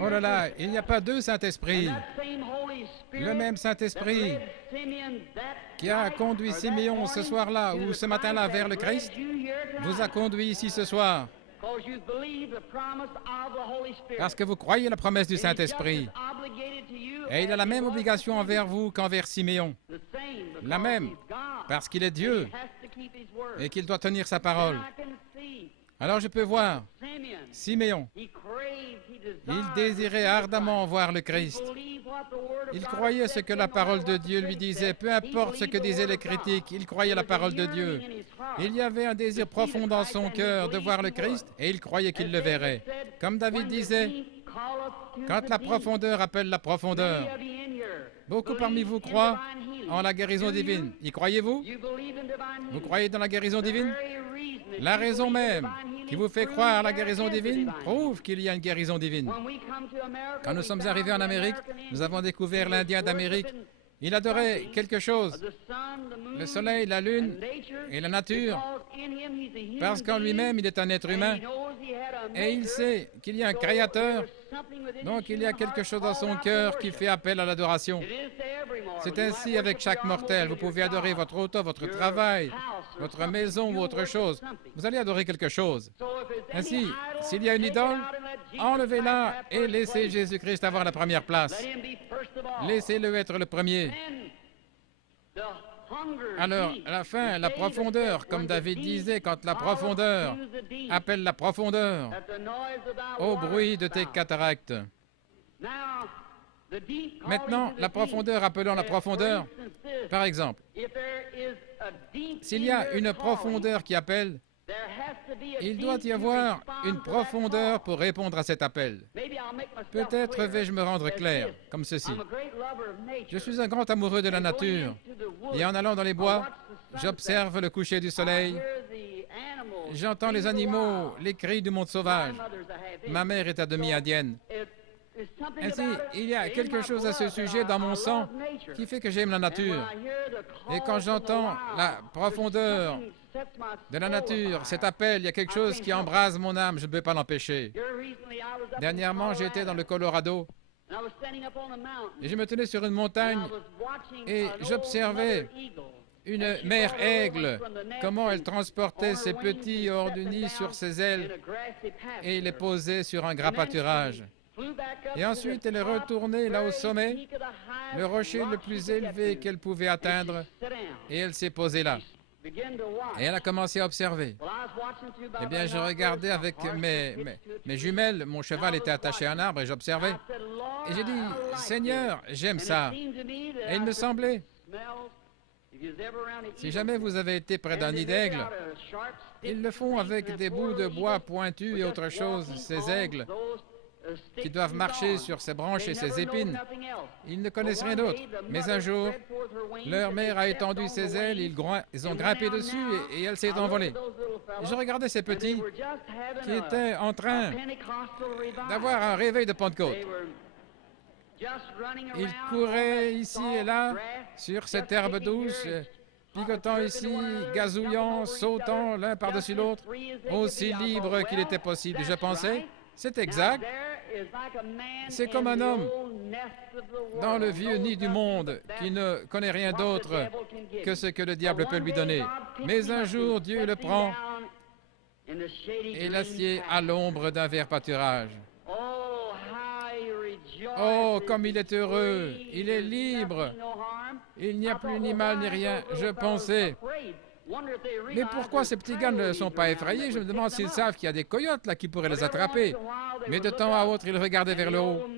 Oh là là, il n'y a pas deux Saint-Esprits. Le même Saint-Esprit qui a conduit Siméon ce soir-là ou ce matin-là vers le Christ vous a conduit ici ce soir parce que vous croyez la promesse du Saint-Esprit. Et il a la même obligation envers vous qu'envers Siméon. La même, parce qu'il est Dieu et qu'il doit tenir sa parole. Alors je peux voir Siméon. Il désirait ardemment voir le Christ. Il croyait ce que la parole de Dieu lui disait, peu importe ce que disaient les critiques, il croyait la parole de Dieu. Il y avait un désir profond dans son cœur de voir le Christ et il croyait qu'il le verrait. Comme David disait, quand la profondeur appelle la profondeur. Beaucoup parmi vous croient en la guérison divine. Y croyez-vous? Vous croyez dans la guérison divine? La raison même qui vous fait croire à la guérison divine prouve qu'il y a une guérison divine. Quand nous sommes arrivés en Amérique, nous avons découvert l'Indien d'Amérique. Il adorait quelque chose, le soleil, la lune et la nature, parce qu'en lui-même, il est un être humain. Et il sait qu'il y a un créateur, donc il y a quelque chose dans son cœur qui fait appel à l'adoration. C'est ainsi avec chaque mortel. Vous pouvez adorer votre auto, votre travail, votre maison ou autre chose. Vous allez adorer quelque chose. Ainsi, s'il y a une idole, enlevez-la et laissez Jésus-Christ avoir la première place. Laissez-le être le premier. Alors, à la fin, la profondeur, comme David disait, quand la profondeur appelle la profondeur, au bruit de tes cataractes. Maintenant, la profondeur appelant la profondeur, par exemple, s'il y a une profondeur qui appelle, il doit y avoir une profondeur pour répondre à cet appel. Peut-être vais-je me rendre clair, comme ceci. Je suis un grand amoureux de la nature, et en allant dans les bois, j'observe le coucher du soleil, j'entends les animaux, les cris du monde sauvage. Ma mère est à demi indienne. Ainsi, il y a quelque chose à ce sujet dans mon sang qui fait que j'aime la nature. Et quand j'entends la profondeur de la nature, cet appel, il y a quelque chose qui embrase mon âme, je ne peux pas l'empêcher. Dernièrement, j'étais dans le Colorado et je me tenais sur une montagne et j'observais une mère aigle, comment elle transportait ses petits hors du nid sur ses ailes et les posait sur un grand pâturage. Et ensuite, elle est retournée là au sommet, le rocher le plus élevé qu'elle pouvait atteindre, et elle s'est posée là. Et elle a commencé à observer. Eh bien, je regardais avec mes jumelles, mon cheval était attaché à un arbre et j'observais. Et j'ai dit, Seigneur, j'aime ça. Et il me semblait, si jamais vous avez été près d'un nid d'aigle, ils le font avec des bouts de bois pointus et autre chose, ces aigles qui doivent marcher sur ses branches et ses épines. Ils ne connaissent rien d'autre. Mais un jour, leur mère a étendu ses ailes, ils ont grimpé dessus et elle s'est envolée. Je regardais ces petits qui étaient en train d'avoir un réveil de Pentecôte. Ils couraient ici et là sur cette herbe douce, picotant ici, gazouillant, sautant l'un par-dessus l'autre, aussi libre qu'il était possible. Je pensais, c'est exact. C'est comme un homme dans le vieux nid du monde qui ne connaît rien d'autre que ce que le diable peut lui donner. Mais un jour, Dieu le prend et l'assied à l'ombre d'un vert pâturage. Oh, comme il est heureux, il est libre. Il n'y a plus ni mal ni rien. Je pensais, mais pourquoi ces petits gars ne sont pas effrayés? Je me demande s'ils savent qu'il y a des coyotes là qui pourraient les attraper. Mais de temps à autre, ils regardaient vers le haut.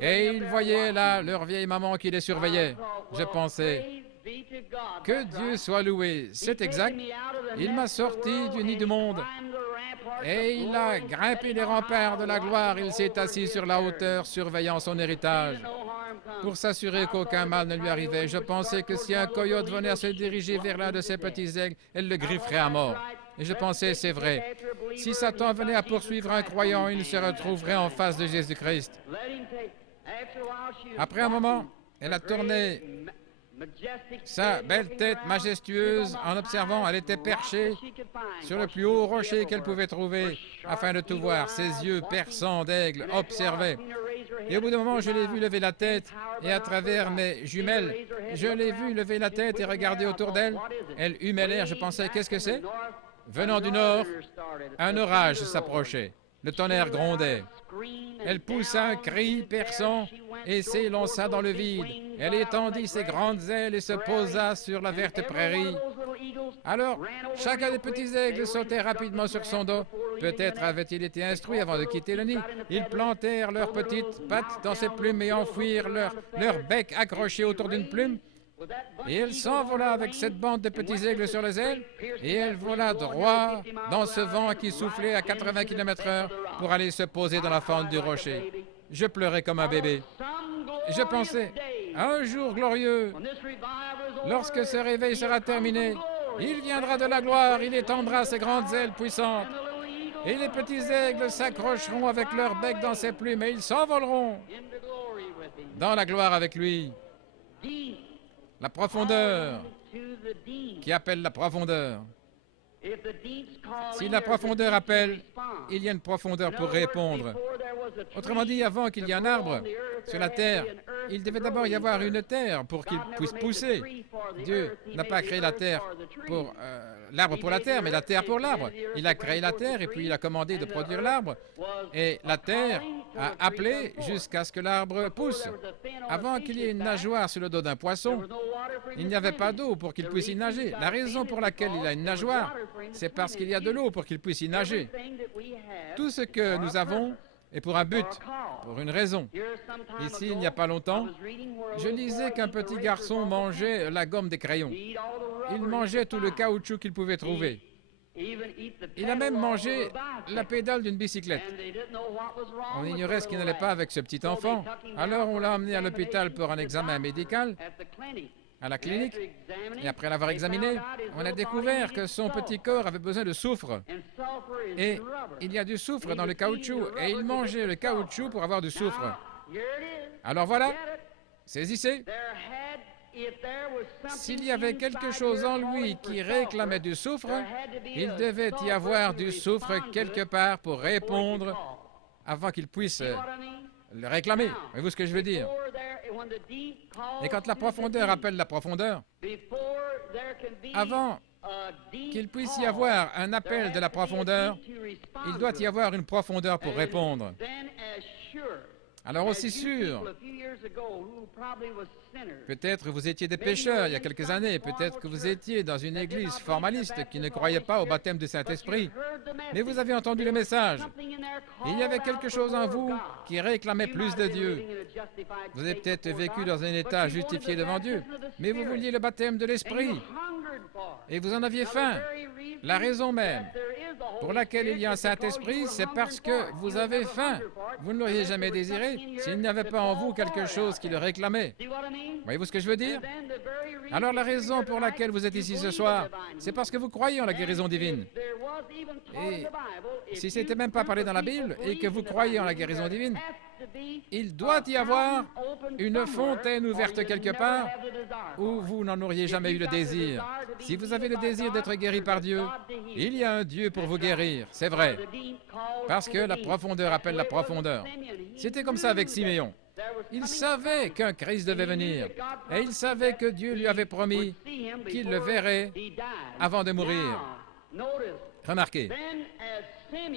Et ils voyaient là leur vieille maman qui les surveillait. Je pensais, que Dieu soit loué. C'est exact. Il m'a sorti du nid du monde. Et il a grimpé les remparts de la gloire. Il s'est assis sur la hauteur, surveillant son héritage, pour s'assurer qu'aucun mal ne lui arrivait. Je pensais que si un coyote venait à se diriger vers l'un de ces petits aigles, elle le grifferait à mort. Et je pensais, c'est vrai. Si Satan venait à poursuivre un croyant, il se retrouverait en face de Jésus-Christ. Après un moment, elle a tourné Sa belle tête majestueuse, en observant, elle était perchée sur le plus haut rocher qu'elle pouvait trouver, afin de tout voir. Ses yeux perçants d'aigle observaient. Et au bout d'un moment, je l'ai vu lever la tête, et à travers mes jumelles, je l'ai vu lever la tête et regarder autour d'elle. Elle humait l'air, je pensais, qu'est-ce que c'est? Venant du nord, un orage s'approchait. Le tonnerre grondait. Elle poussa un cri perçant et s'élança dans le vide. Elle étendit ses grandes ailes et se posa sur la verte prairie. Alors, chacun des petits aigles sautait rapidement sur son dos. Peut-être avait-il été instruit avant de quitter le nid. Ils plantèrent leurs petites pattes dans ses plumes et enfouirent leur bec accroché autour d'une plume. Et elle s'envola avec cette bande de petits aigles sur les ailes, et elle vola droit dans ce vent qui soufflait à 80 km/h pour aller se poser dans la fente du rocher. Je pleurais comme un bébé. Je pensais, un jour glorieux, lorsque ce réveil sera terminé, il viendra de la gloire, il étendra ses grandes ailes puissantes, et les petits aigles s'accrocheront avec leur bec dans ses plumes, et ils s'envoleront dans la gloire avec lui. La profondeur, qui appelle la profondeur. Si la profondeur appelle, il y a une profondeur pour répondre. Autrement dit, avant qu'il y ait un arbre sur la terre, il devait d'abord y avoir une terre pour qu'il puisse pousser. Dieu n'a pas créé la terre pour l'arbre pour la terre, mais la terre pour l'arbre. Il a créé la terre et puis il a commandé de produire l'arbre. Et la terre a appelé jusqu'à ce que l'arbre pousse. Avant qu'il y ait une nageoire sur le dos d'un poisson, il n'y avait pas d'eau pour qu'il puisse y nager. La raison pour laquelle il a une nageoire, c'est parce qu'il y a de l'eau pour qu'il puisse y nager. Tout ce que nous avons est pour un but, pour une raison. Ici, il n'y a pas longtemps, je lisais qu'un petit garçon mangeait la gomme des crayons. Il mangeait tout le caoutchouc qu'il pouvait trouver. Il a même mangé la pédale d'une bicyclette. On ignorait ce qui n'allait pas avec ce petit enfant. Alors on l'a emmené à l'hôpital pour un examen médical, à la clinique. Et après l'avoir examiné, on a découvert que son petit corps avait besoin de soufre. Et il y a du soufre dans le caoutchouc. Et il mangeait le caoutchouc pour avoir du soufre. Alors voilà, saisissez. S'il y avait quelque chose en lui qui réclamait du soufre, il devait y avoir du soufre quelque part pour répondre avant qu'il puisse le réclamer. Voyez-vous ce que je veux dire? Et quand la profondeur appelle la profondeur, avant qu'il puisse y avoir un appel de la profondeur, il doit y avoir une profondeur pour répondre. Alors aussi sûr, peut-être vous étiez des pécheurs il y a quelques années, peut-être que vous étiez dans une église formaliste qui ne croyait pas au baptême du Saint-Esprit, mais vous avez entendu le message. Il y avait quelque chose en vous qui réclamait plus de Dieu. Vous avez peut-être vécu dans un état justifié devant Dieu, mais vous vouliez le baptême de l'Esprit et vous en aviez faim. La raison même pour laquelle il y a un Saint-Esprit, c'est parce que vous avez faim. Vous ne l'auriez jamais désiré s'il n'y avait pas en vous quelque chose qui le réclamait. Voyez-vous ce que je veux dire? Alors la raison pour laquelle vous êtes ici ce soir, c'est parce que vous croyez en la guérison divine. Et si ce n'était même pas parlé dans la Bible et que vous croyez en la guérison divine, il doit y avoir une fontaine ouverte quelque part où vous n'en auriez jamais eu le désir. Si vous avez le désir d'être guéri par Dieu, il y a un Dieu pour vous guérir, c'est vrai. Parce que la profondeur appelle la profondeur. C'était comme ça avec Siméon. Il savait qu'un Christ devait venir et il savait que Dieu lui avait promis qu'il le verrait avant de mourir. Remarquez,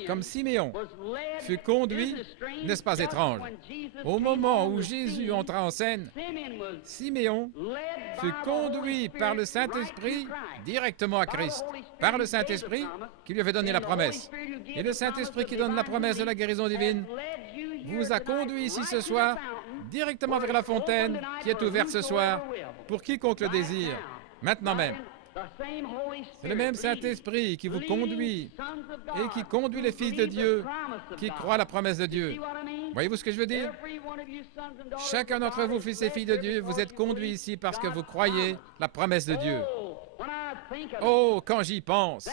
comme Siméon fut conduit, n'est-ce pas étrange? Au moment où Jésus entra en scène, Siméon fut conduit par le Saint-Esprit directement à Christ, par le Saint-Esprit qui lui avait donné la promesse. Et le Saint-Esprit qui donne la promesse de la guérison divine vous a conduit ici ce soir directement vers la fontaine qui est ouverte ce soir pour quiconque le désire, maintenant même. C'est le même Saint-Esprit qui vous conduit et qui conduit les fils de Dieu qui croient à la promesse de Dieu. Voyez-vous ce que je veux dire? Chacun d'entre vous, fils et filles de Dieu, vous êtes conduits ici parce que vous croyez la promesse de Dieu. Oh, quand j'y pense!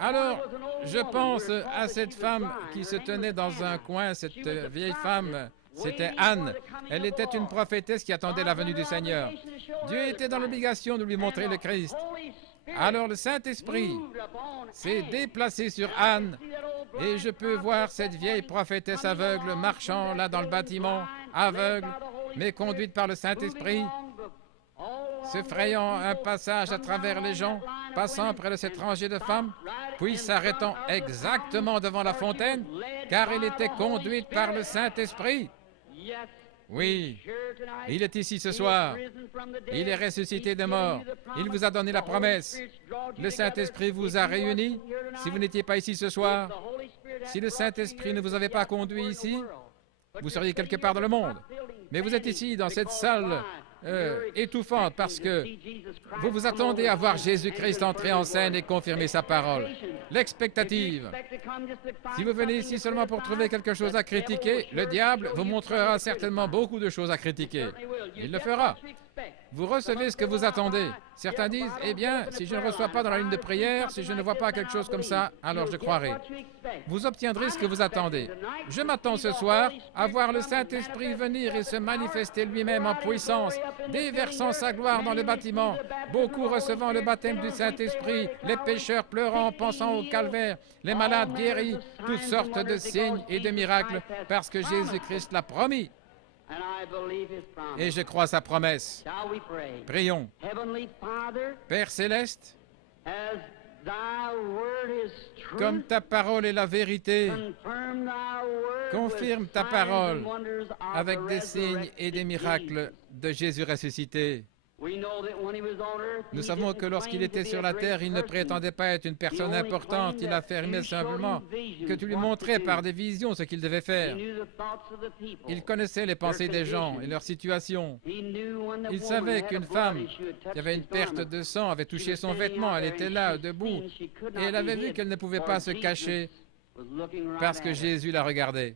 Alors, je pense à cette femme qui se tenait dans un coin, cette vieille femme, C'était Anne. Elle était une prophétesse qui attendait la venue du Seigneur. Dieu était dans l'obligation de lui montrer le Christ. Alors le Saint-Esprit s'est déplacé sur Anne et je peux voir cette vieille prophétesse aveugle marchant là dans le bâtiment, aveugle, mais conduite par le Saint-Esprit, se frayant un passage à travers les gens, passant près de cette rangée de femmes, puis s'arrêtant exactement devant la fontaine, car elle était conduite par le Saint-Esprit. Oui, il est ici ce soir. Il est ressuscité des morts. Il vous a donné la promesse. Le Saint-Esprit vous a réunis. Si vous n'étiez pas ici ce soir, si le Saint-Esprit ne vous avait pas conduit ici, vous seriez quelque part dans le monde. Mais vous êtes ici, dans cette salle étouffante, parce que vous vous attendez à voir Jésus-Christ entrer en scène et confirmer sa parole. L'expectative. Si vous venez ici seulement pour trouver quelque chose à critiquer, le diable vous montrera certainement beaucoup de choses à critiquer. Il le fera. Vous recevez ce que vous attendez. Certains disent, eh bien, si je ne reçois pas dans la ligne de prière, si je ne vois pas quelque chose comme ça, alors je croirai. Vous obtiendrez ce que vous attendez. Je m'attends ce soir à voir le Saint-Esprit venir et se manifester lui-même en puissance, déversant sa gloire dans le bâtiment, beaucoup recevant le baptême du Saint-Esprit, les pécheurs pleurant, pensant au calvaire, les malades guéris, toutes sortes de signes et de miracles, parce que Jésus-Christ l'a promis. Et je crois sa promesse. Prions. Père céleste, comme ta parole est la vérité, confirme ta parole avec des signes et des miracles de Jésus ressuscité. Nous savons que lorsqu'il était sur la terre, il ne prétendait pas être une personne importante. Il affirmait simplement que tu lui montrais par des visions ce qu'il devait faire. Il connaissait les pensées des gens et leur situation. Il savait qu'une femme qui avait une perte de sang avait touché son vêtement. Elle était là, debout, et elle avait vu qu'elle ne pouvait pas se cacher parce que Jésus la regardait.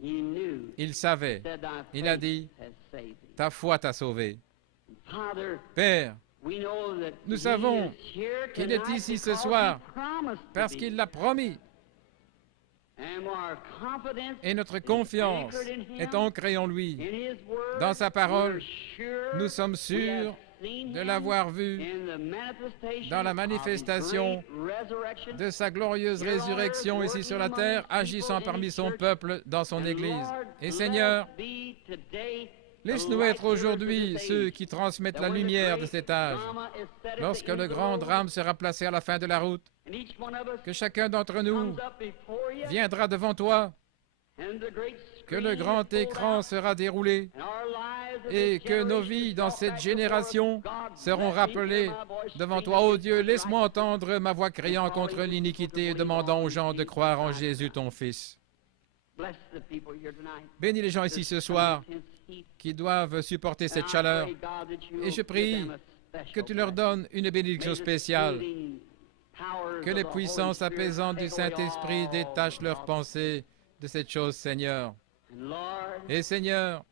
Il savait. Il a dit, « Ta foi t'a sauvé. » Père, nous savons qu'il est ici ce soir parce qu'il l'a promis. Et notre confiance est ancrée en lui. Dans sa parole, nous sommes sûrs de l'avoir vu dans la manifestation de sa glorieuse résurrection ici sur la terre, agissant parmi son peuple dans son Église. Et Seigneur, laisse-nous être aujourd'hui ceux qui transmettent la lumière de cet âge. Lorsque le grand drame sera placé à la fin de la route, que chacun d'entre nous viendra devant toi, que le grand écran sera déroulé et que nos vies dans cette génération seront rappelées devant toi. Ô Dieu, laisse-moi entendre ma voix criant contre l'iniquité et demandant aux gens de croire en Jésus ton Fils. Bénis les gens ici ce soir qui doivent supporter cette chaleur. Et je prie que tu leur donnes une bénédiction spéciale, que les puissances apaisantes du Saint-Esprit détachent leurs pensées de cette chose, Seigneur. Et Seigneur,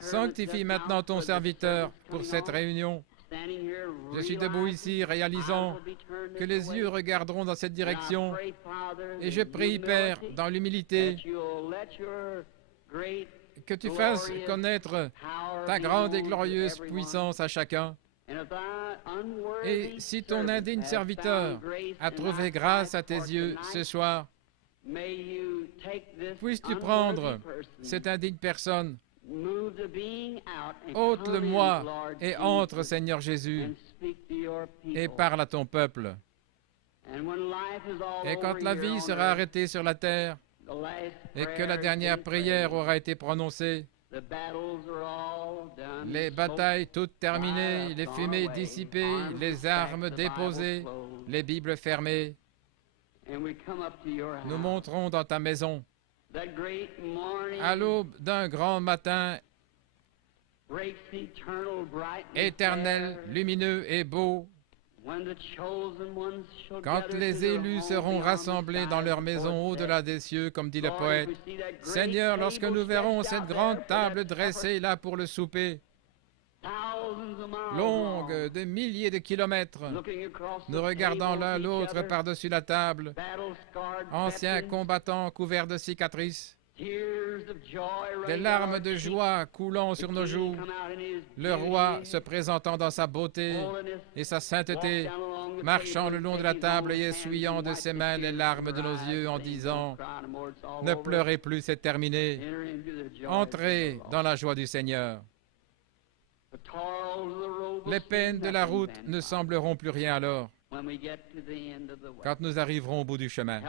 sanctifie maintenant ton serviteur pour cette réunion. Je suis debout ici, réalisant que les yeux regarderont dans cette direction. Et je prie, Père, dans l'humilité, que tu fasses connaître ta grande et glorieuse puissance à chacun. Et si ton indigne serviteur a trouvé grâce à tes yeux ce soir, puisses-tu prendre cette indigne personne, ôte-le-moi et entre, Seigneur Jésus, et parle à ton peuple. Et quand la vie sera arrêtée sur la terre, et que la dernière prière aura été prononcée, les batailles toutes terminées, les fumées dissipées, les armes déposées, les Bibles fermées, nous monterons dans ta maison. À l'aube d'un grand matin éternel, lumineux et beau, quand les élus seront rassemblés dans leur maison au-delà des cieux, comme dit le poète, Seigneur, lorsque nous verrons cette grande table dressée là pour le souper, longue de milliers de kilomètres, nous regardant l'un l'autre par-dessus la table, anciens combattants couverts de cicatrices, Des larmes de joie coulant sur nos joues, le roi se présentant dans sa beauté et sa sainteté, marchant le long de la table et essuyant de ses mains les larmes de nos yeux en disant « Ne pleurez plus, c'est terminé. Entrez dans la joie du Seigneur. » Les peines de la route ne sembleront plus rien alors, quand nous arriverons au bout du chemin.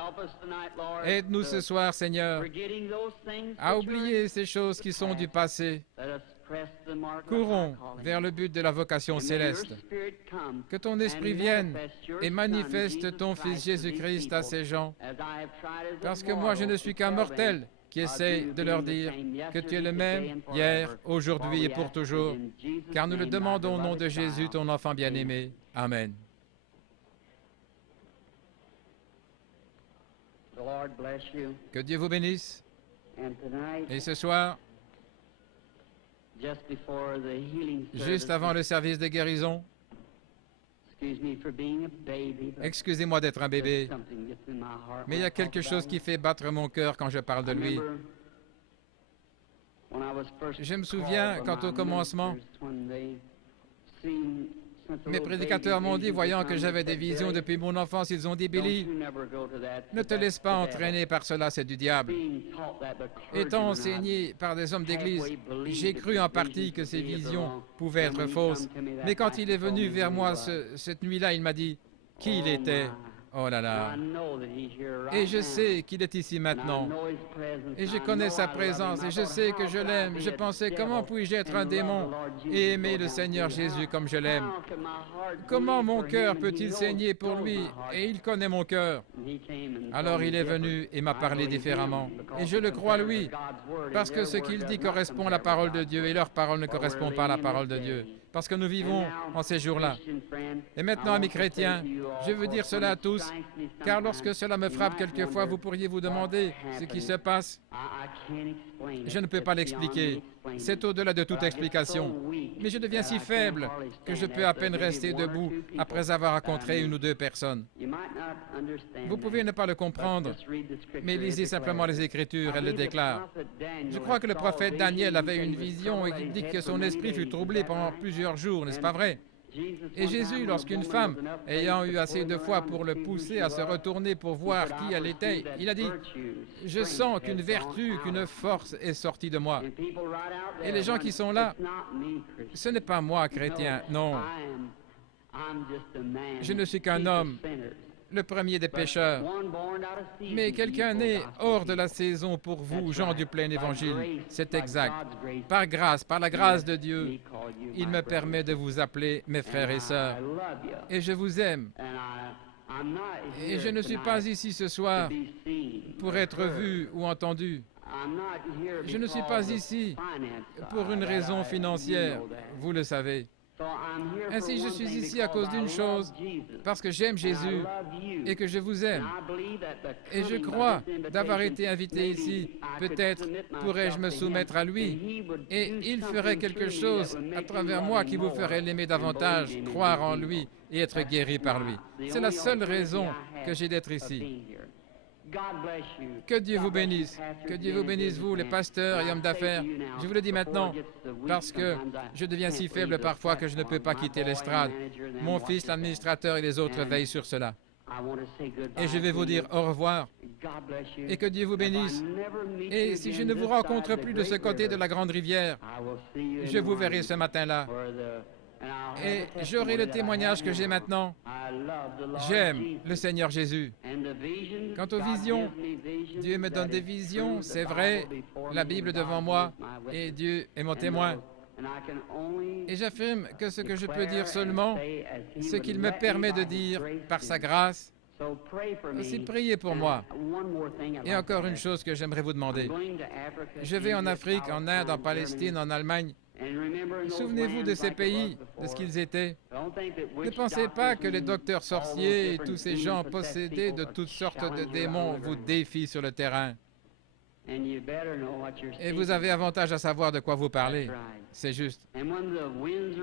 Aide-nous ce soir, Seigneur, à oublier ces choses qui sont du passé. Courons vers le but de la vocation céleste. Que ton esprit vienne et manifeste ton Fils Jésus-Christ à ces gens, parce que moi je ne suis qu'un mortel qui essaie de leur dire que tu es le même hier, aujourd'hui et pour toujours, car nous le demandons au nom de Jésus, ton enfant bien-aimé. Amen. Que Dieu vous bénisse. Et ce soir, juste avant le service de guérison, excusez-moi d'être un bébé, mais il y a quelque chose qui fait battre mon cœur quand je parle de lui. Je me souviens quand au commencement, mes prédicateurs m'ont dit, voyant que j'avais des visions depuis mon enfance, ils ont dit, Billy, ne te laisse pas entraîner par cela, c'est du diable. Étant enseigné par des hommes d'église, j'ai cru en partie que ces visions pouvaient être fausses. Mais quand il est venu vers moi cette nuit-là, il m'a dit qui il était. Oh là là. Et je sais qu'il est ici maintenant. Et je connais sa présence et je sais que je l'aime. Je pensais, comment puis-je être un démon et aimer le Seigneur Jésus comme je l'aime? Comment mon cœur peut-il saigner pour lui? Et il connaît mon cœur. Alors il est venu et m'a parlé différemment. Et je le crois lui, parce que ce qu'il dit correspond à la parole de Dieu et leur parole ne correspond pas à la parole de Dieu. Parce que nous vivons en ces jours-là. Et maintenant, amis chrétiens, je veux dire cela à tous, car lorsque cela me frappe quelquefois, vous pourriez vous demander ce qui se passe. Je ne peux pas l'expliquer. C'est au-delà de toute explication. Mais je deviens si faible que je peux à peine rester debout après avoir rencontré une ou deux personnes. Vous pouvez ne pas le comprendre, mais lisez simplement les Écritures, elles le déclarent. Je crois que le prophète Daniel avait une vision et il dit que son esprit fut troublé pendant plusieurs jours, n'est-ce pas vrai? Et Jésus, lorsqu'une femme, ayant eu assez de foi pour le pousser à se retourner pour voir qui elle était, il a dit, « Je sens qu'une vertu, qu'une force est sortie de moi. » Et les gens qui sont là, ce n'est pas moi, chrétien, non. Je ne suis qu'un homme, le premier des pécheurs. Mais quelqu'un né hors de la saison pour vous, gens du plein évangile. C'est exact. Par grâce, par la grâce de Dieu, il me permet de vous appeler mes frères et sœurs. Et je vous aime. Et je ne suis pas ici ce soir pour être vu ou entendu. Je ne suis pas ici pour une raison financière, vous le savez. Ainsi, je suis ici à cause d'une chose, parce que j'aime Jésus et que je vous aime. Et je crois d'avoir été invité ici. Peut-être pourrais-je me soumettre à lui et il ferait quelque chose à travers moi qui vous ferait l'aimer davantage, croire en lui et être guéri par lui. C'est la seule raison que j'ai d'être ici. Que Dieu vous bénisse. Que Dieu vous bénisse, vous, les pasteurs et hommes d'affaires. Je vous le dis maintenant, parce que je deviens si faible parfois que je ne peux pas quitter l'estrade. Mon fils, l'administrateur et les autres veillent sur cela. Et je vais vous dire au revoir. Et que Dieu vous bénisse. Et si je ne vous rencontre plus de ce côté de la grande rivière, je vous verrai ce matin-là. Et j'aurai le témoignage que j'ai maintenant. J'aime le Seigneur Jésus. Quant aux visions, Dieu me donne des visions, c'est vrai, la Bible devant moi, et Dieu est mon témoin. Et j'affirme que ce que je peux dire seulement, ce qu'il me permet de dire par sa grâce, aussi priez pour moi. Et encore une chose que j'aimerais vous demander. Je vais en Afrique, en Inde, en Palestine, en Allemagne. Souvenez-vous de ces pays, de ce qu'ils étaient. Ne pensez pas que les docteurs sorciers et tous ces gens possédés de toutes sortes de démons vous défient sur le terrain. Et vous avez avantage à savoir de quoi vous parlez. C'est juste.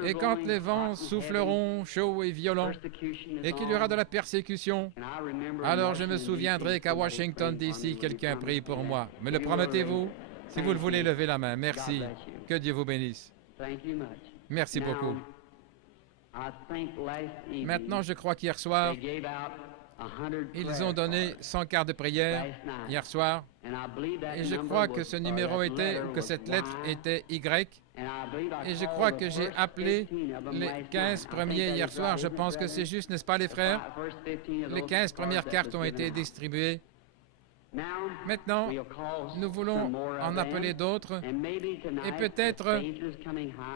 Et quand les vents souffleront chauds et violents, et qu'il y aura de la persécution, alors je me souviendrai qu'à Washington, D.C., quelqu'un prie pour moi. Me le promettez-vous? Si vous le voulez, levez la main. Merci. Que Dieu vous bénisse. Merci beaucoup. Maintenant, je crois qu'hier soir, ils ont donné 100 cartes de prière hier soir. Et je crois que ce numéro était, ou que cette lettre était Y. Et je crois que j'ai appelé les 15 premiers hier soir. Je pense que c'est juste, n'est-ce pas les frères? Les 15 premières cartes ont été distribuées. Maintenant, nous voulons en appeler d'autres. Et peut-être,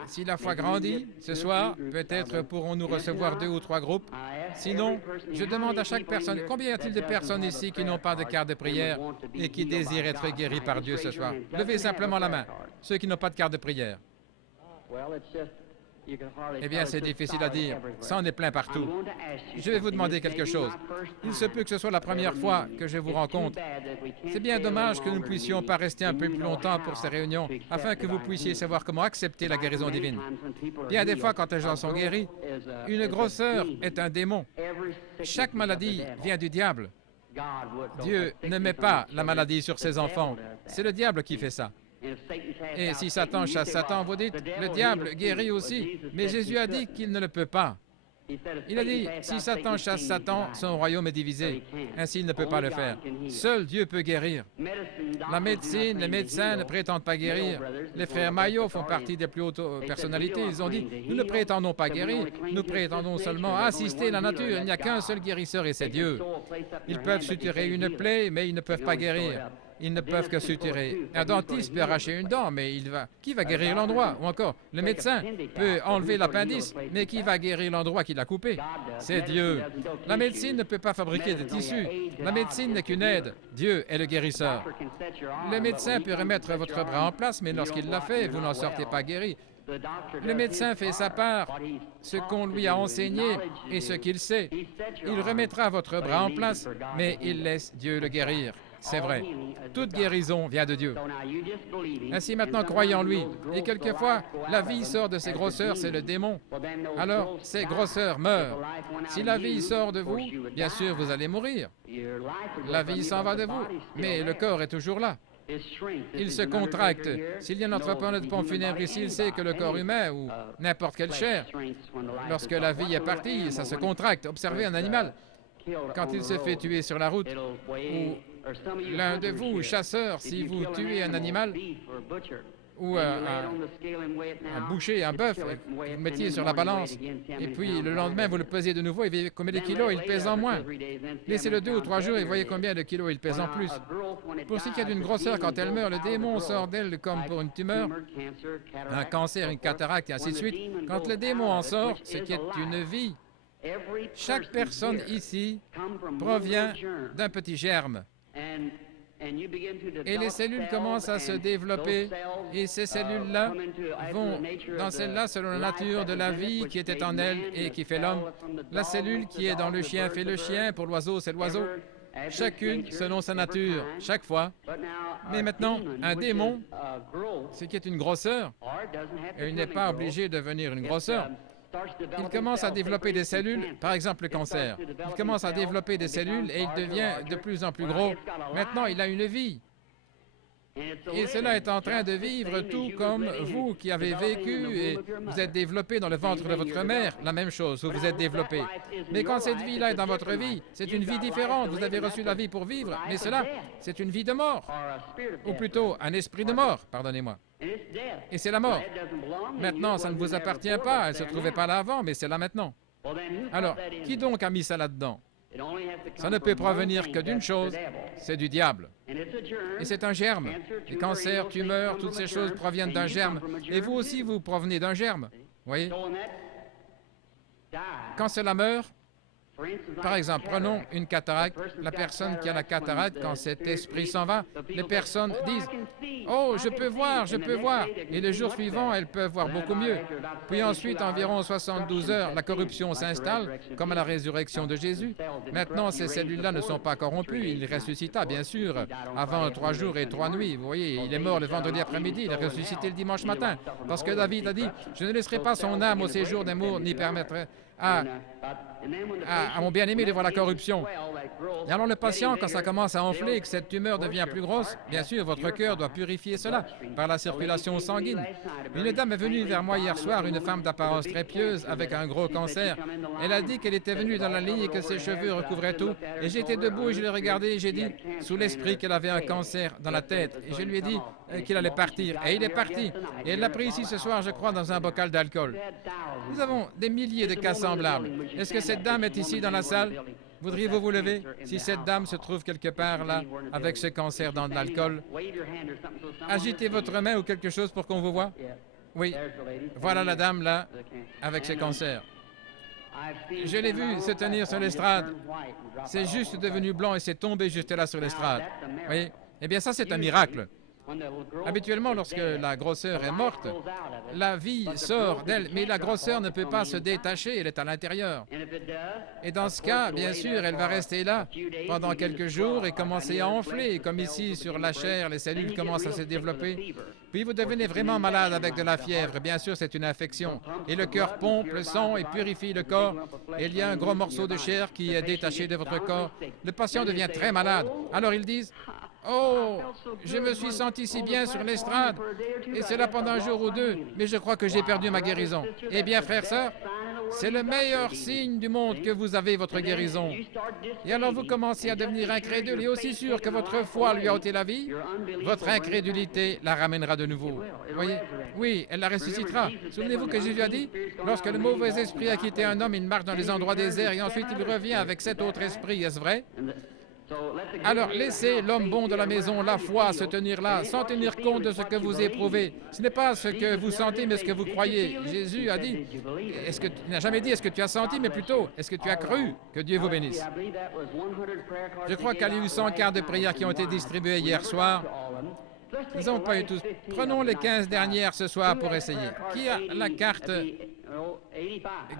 si la foi grandit ce soir, peut-être pourrons-nous recevoir 2 ou 3 groupes. Sinon, je demande à chaque personne, combien y a-t-il de personnes ici qui n'ont pas de carte de prière et qui désirent être guéris par Dieu ce soir? Levez simplement la main, ceux qui n'ont pas de carte de prière. Eh bien, c'est difficile à dire. Ça en est plein partout. Je vais vous demander quelque chose. Il se peut que ce soit la première fois que je vous rencontre. C'est bien dommage que nous ne puissions pas rester un peu plus longtemps pour ces réunions, afin que vous puissiez savoir comment accepter la guérison divine. Bien des fois, quand les gens sont guéris, une grosseur est un démon. Chaque maladie vient du diable. Dieu ne met pas la maladie sur ses enfants. C'est le diable qui fait ça. Et si Satan chasse Satan, vous dites, le diable guérit aussi. Mais Jésus a dit qu'il ne le peut pas. Il a dit, si Satan chasse Satan, son royaume est divisé. Ainsi, il ne peut pas le faire. Seul Dieu peut guérir. La médecine, les médecins ne prétendent pas guérir. Les frères Maillot font partie des plus hautes personnalités. Ils ont dit, nous ne prétendons pas guérir, nous prétendons seulement assister la nature. Il n'y a qu'un seul guérisseur et c'est Dieu. Ils peuvent suturer une plaie, mais ils ne peuvent pas guérir. Ils ne peuvent que suturer. Un dentiste peut arracher une dent, mais qui va guérir l'endroit? Ou encore, le médecin peut enlever l'appendice, mais qui va guérir l'endroit qu'il a coupé? C'est Dieu. La médecine ne peut pas fabriquer de tissus. La médecine n'est qu'une aide. Dieu est le guérisseur. Le médecin peut remettre votre bras en place, mais lorsqu'il l'a fait, vous n'en sortez pas guéri. Le médecin fait sa part, ce qu'on lui a enseigné et ce qu'il sait. Il remettra votre bras en place, mais il laisse Dieu le guérir. C'est vrai. Toute guérison vient de Dieu. Ainsi, maintenant, croyez en lui. Et quelquefois, la vie sort de ses grosseurs, c'est le démon. Alors, ces grosseurs meurent. Si la vie sort de vous, bien sûr, vous allez mourir. La vie s'en va de vous, mais le corps est toujours là. Il se contracte. S'il y a un entrepreneur de pompe funèbre ici, il sait que le corps humain ou n'importe quelle chair, lorsque la vie est partie, ça se contracte. Observez un animal. Quand il se fait tuer sur la route, ou l'un de vous, chasseurs, si vous tuez un animal, ou un boucher, un bœuf, vous le mettiez sur la balance, et puis le lendemain, vous le pesez de nouveau, et vous voyez combien de kilos il pèse en moins. Laissez-le 2 ou 3 jours et voyez combien de kilos il pèse en plus. Pour ce qui est d'une grosseur, quand elle meurt, le démon sort d'elle comme pour une tumeur, un cancer, une cataracte, et ainsi de suite. Quand le démon en sort, ce qui est une vie, chaque personne ici provient d'un petit germe. Et les cellules commencent à se développer, et ces cellules-là vont dans celle-là selon la nature de la vie qui était en elle et qui fait l'homme. La cellule qui est dans le chien fait le chien, pour l'oiseau c'est l'oiseau. Chacune selon sa nature, chaque fois. Mais maintenant, un démon, ce qui est une grosseur, et il n'est pas obligé de devenir une grosseur. Il commence à développer des cellules, par exemple le cancer. Il commence à développer des cellules et il devient de plus en plus gros. Maintenant, il a une vie. Et cela est en train de vivre tout comme vous qui avez vécu et vous êtes développé dans le ventre de votre mère. La même chose, vous vous êtes développé. Mais quand cette vie-là est dans votre vie, c'est une vie différente. Vous avez reçu la vie pour vivre, mais cela, c'est une vie de mort. Ou plutôt, un esprit de mort, pardonnez-moi. Et c'est la mort. Maintenant, ça ne vous appartient pas, elle ne se trouvait pas là avant, mais c'est là maintenant. Alors, qui donc a mis ça là-dedans? Ça ne peut provenir que d'une chose, c'est du diable. Et c'est un germe. Les cancers, tumeurs, toutes ces choses proviennent d'un germe. Et vous aussi, vous provenez d'un germe. Voyez? Quand cela meurt, Par exemple, prenons une cataracte. La personne qui a la cataracte, quand cet esprit s'en va, les personnes disent « Oh, je peux voir, je peux voir ». Et le jour suivant, elles peuvent voir beaucoup mieux. Puis ensuite, environ 72 heures, la corruption s'installe, comme à la résurrection de Jésus. Maintenant, ces cellules-là ne sont pas corrompues. Il ressuscita, bien sûr, avant 3 jours et 3 nuits. Vous voyez, il est mort le vendredi après-midi, il est ressuscité le dimanche matin. Parce que David a dit « Je ne laisserai pas son âme au séjour des morts, ni permettrai à mon bien-aimé de voir la corruption. » Et alors le patient, quand ça commence à enfler et que cette tumeur devient plus grosse, bien sûr, votre cœur doit purifier cela par la circulation sanguine. Une dame est venue vers moi hier soir, une femme d'apparence très pieuse avec un gros cancer. Elle a dit qu'elle était venue dans la ligne et que ses cheveux recouvraient tout. Et j'étais debout et je l'ai regardée et j'ai dit, sous l'esprit, qu'elle avait un cancer dans la tête. Et je lui ai dit qu'il allait partir. Et il est parti. Et elle l'a pris ici ce soir, je crois, dans un bocal d'alcool. Nous avons des milliers de cas semblables. Est-ce que cette dame est ici dans la salle? Voudriez-vous vous lever si cette dame se trouve quelque part là, avec ce cancer dans de l'alcool? Agitez votre main ou quelque chose pour qu'on vous voie. Oui, voilà la dame là, avec ce cancer. Je l'ai vu se tenir sur l'estrade. C'est juste devenu blanc et c'est tombé juste là sur l'estrade. Oui, eh bien ça c'est un miracle. Habituellement, lorsque la grosseur est morte, la vie sort d'elle, mais la grosseur ne peut pas se détacher, elle est à l'intérieur. Et dans ce cas, bien sûr, elle va rester là pendant quelques jours et commencer à enfler, comme ici sur la chair, les cellules commencent à se développer. Puis vous devenez vraiment malade avec de la fièvre, bien sûr, c'est une infection. Et le cœur pompe le sang et purifie le corps. Et il y a un gros morceau de chair qui est détaché de votre corps. Le patient devient très malade. Alors ils disent, oh, je me suis senti si bien sur l'estrade, et c'est là pendant un jour ou deux, mais je crois que j'ai perdu ma guérison. Eh bien, frères, sœurs, c'est le meilleur signe du monde que vous avez votre guérison. Et alors vous commencez à devenir incrédule, et aussi sûr que votre foi lui a ôté la vie, votre incrédulité la ramènera de nouveau. Vous voyez? Oui, elle la ressuscitera. Souvenez-vous que Jésus a dit, lorsque le mauvais esprit a quitté un homme, il marche dans les endroits déserts, et ensuite il revient avec 7 autres esprits. Est-ce vrai? Alors, laissez l'homme bon de la maison, la foi, se tenir là, sans tenir compte de ce que vous éprouvez. Ce n'est pas ce que vous sentez, mais ce que vous croyez. Jésus a dit, il n'a jamais dit est-ce que tu as senti, mais plutôt, est-ce que tu as cru? Que Dieu vous bénisse. Je crois qu'il y a eu 100 cartes de prière qui ont été distribuées hier soir. Nous n'avons pas eu tous. Prenons les 15 dernières ce soir pour essayer. Qui a la carte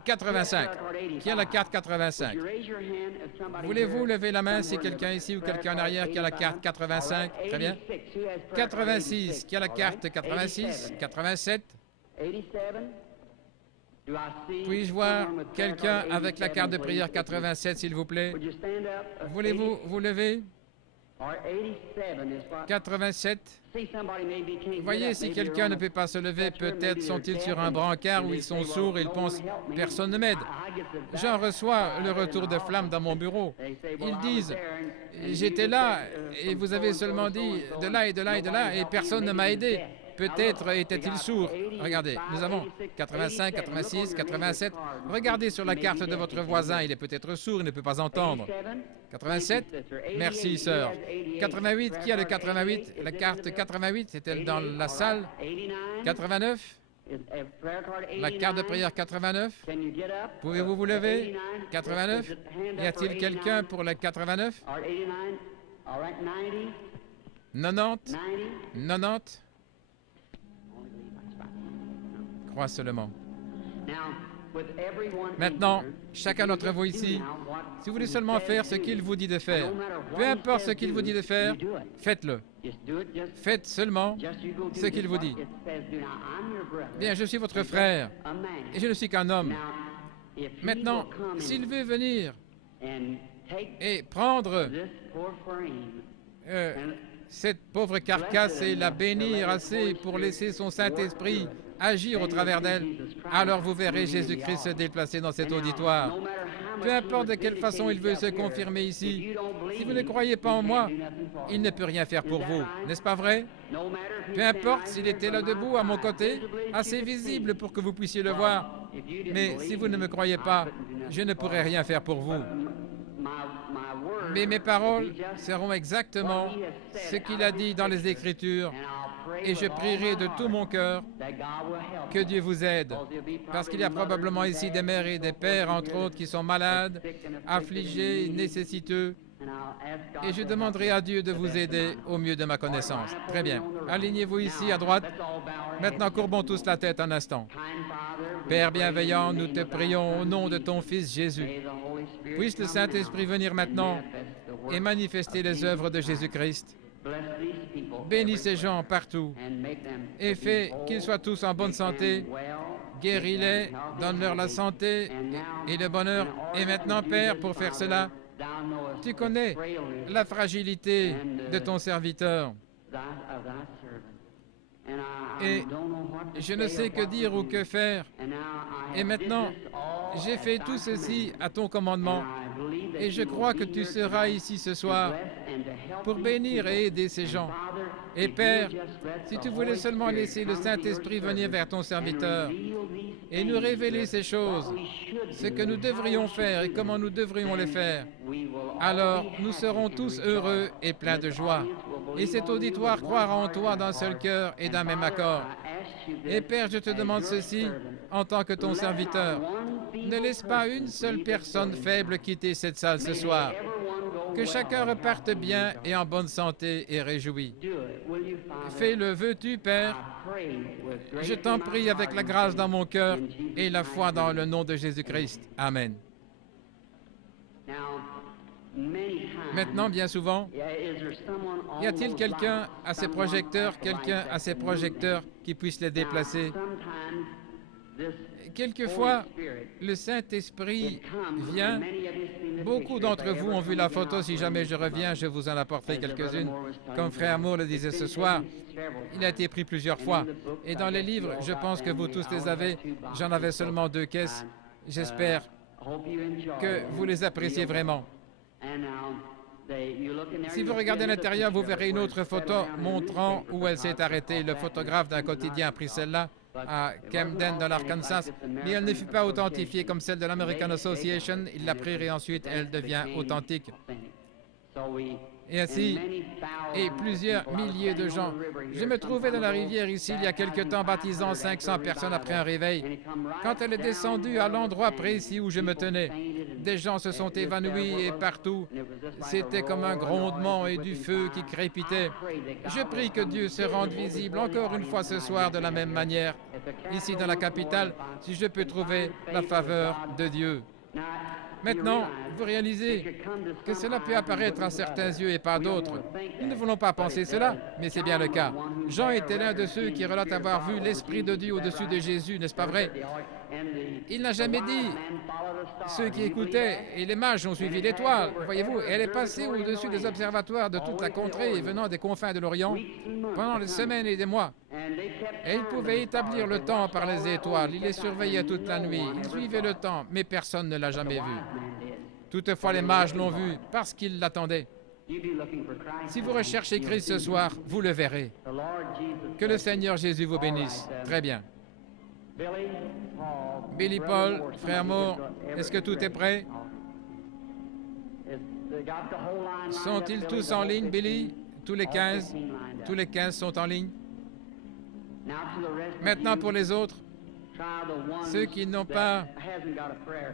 85? Qui a la carte 85? Voulez-vous lever la main si quelqu'un ici ou quelqu'un en arrière qui a la carte 85? Très bien. 86. Qui a la carte 86? 87? Puis-je voir quelqu'un avec la carte de prière 87, s'il vous plaît? Voulez-vous vous lever? 87. Voyez, si quelqu'un ne peut pas se lever, peut-être sont-ils sur un brancard où ils sont sourds et ils pensent « personne ne m'aide ». J'en reçois le retour de flamme dans mon bureau. Ils disent « j'étais là et vous avez seulement dit de là et de là et de là et personne ne m'a aidé ». Peut-être était-il sourd. Regardez, nous avons 85, 86, 87. Regardez sur la carte de votre voisin, il est peut-être sourd, il ne peut pas entendre. 87? Merci, sœur. 88, qui a le 88? La carte 88, est-elle dans la salle? 89? La carte de prière 89? Pouvez-vous vous lever? 89? Y a-t-il quelqu'un pour le 89? 90? 90? Crois seulement. Maintenant, chacun d'entre vous ici, si vous voulez seulement faire ce qu'il vous dit de faire, peu importe ce qu'il vous dit de faire, faites-le. Faites seulement ce qu'il vous dit. Bien, je suis votre frère et je ne suis qu'un homme. Maintenant, s'il veut venir et prendre cette pauvre carcasse et la bénir assez pour laisser son Saint-Esprit agir au travers d'elle, alors vous verrez Jésus-Christ se déplacer dans cet auditoire. Peu importe de quelle façon il veut se confirmer ici, si vous ne croyez pas en moi, il ne peut rien faire pour vous, n'est-ce pas vrai? Peu importe s'il était là debout à mon côté, assez visible pour que vous puissiez le voir, mais si vous ne me croyez pas, je ne pourrai rien faire pour vous. Mais mes paroles seront exactement ce qu'il a dit dans les Écritures. Et je prierai de tout mon cœur que Dieu vous aide. Parce qu'il y a probablement ici des mères et des pères, entre autres, qui sont malades, affligés, nécessiteux. Et je demanderai à Dieu de vous aider au mieux de ma connaissance. Très bien. Alignez-vous ici à droite. Maintenant, courbons tous la tête un instant. Père bienveillant, nous te prions au nom de ton Fils Jésus. Puisse le Saint-Esprit venir maintenant et manifester les œuvres de Jésus-Christ. Bénis ces gens partout et fais qu'ils soient tous en bonne santé. Guéris-les, donne-leur la santé et le bonheur. Et maintenant, Père, pour faire cela, tu connais la fragilité de ton serviteur. Et je ne sais que dire ou que faire. Et maintenant, j'ai fait tout ceci à ton commandement. Et je crois que tu seras ici ce soir pour bénir et aider ces gens. Et Père, si tu voulais seulement laisser le Saint-Esprit venir vers ton serviteur et nous révéler ces choses, ce que nous devrions faire et comment nous devrions les faire, alors nous serons tous heureux et pleins de joie. Et cet auditoire croira en toi d'un seul cœur et d'un même accord. Et Père, je te demande ceci en tant que ton serviteur. Ne laisse pas une seule personne faible quitter cette salle ce soir. Que chacun reparte bien et en bonne santé et réjoui. Fais-le, veux-tu, Père? Je t'en prie avec la grâce dans mon cœur et la foi dans le nom de Jésus-Christ. Amen. Maintenant, bien souvent, y a-t-il quelqu'un à ses projecteurs qui puisse les déplacer? Quelquefois, le Saint-Esprit vient. Beaucoup d'entre vous ont vu la photo. Si jamais je reviens, je vous en apporterai quelques-unes. Comme Frère Moore le disait ce soir, il a été pris plusieurs fois. Et dans les livres, je pense que vous tous les avez. J'en avais seulement 2 caisses. J'espère que vous les appréciez vraiment. Si vous regardez à l'intérieur, vous verrez une autre photo montrant où elle s'est arrêtée. Le photographe d'un quotidien a pris celle-là à Camden, dans l'Arkansas, mais elle ne fut pas authentifiée comme celle de l'American Association. Il l'a prise et ensuite elle devient authentique. Et ainsi, et plusieurs milliers de gens. Je me trouvais dans la rivière ici il y a quelque temps, baptisant 500 personnes après un réveil. Quand elle est descendue à l'endroit précis où je me tenais, des gens se sont évanouis et partout, c'était comme un grondement et du feu qui crépitait. Je prie que Dieu se rende visible encore une fois ce soir de la même manière, ici dans la capitale, si je peux trouver la faveur de Dieu. Maintenant, vous réalisez que cela peut apparaître à certains yeux et pas à d'autres. Nous ne voulons pas penser cela, mais c'est bien le cas. Jean était l'un de ceux qui relatent avoir vu l'Esprit de Dieu au-dessus de Jésus, n'est-ce pas vrai? Il n'a jamais dit ceux qui écoutaient, et les mages ont suivi l'étoile, voyez-vous, elle est passée au-dessus des observatoires de toute la contrée venant des confins de l'Orient pendant des semaines et des mois. Et il pouvait établir le temps par les étoiles, il les surveillait toute la nuit, il suivait le temps, mais personne ne l'a jamais vu. Toutefois, les mages l'ont vu parce qu'ils l'attendaient. Si vous recherchez Christ ce soir, vous le verrez. Que le Seigneur Jésus vous bénisse. Très bien. Billy Paul, Frère Moore, est-ce que tout est prêt? Sont-ils tous en ligne, Billy? Tous les 15? Tous les 15 sont en ligne? Maintenant pour les autres, ceux qui n'ont pas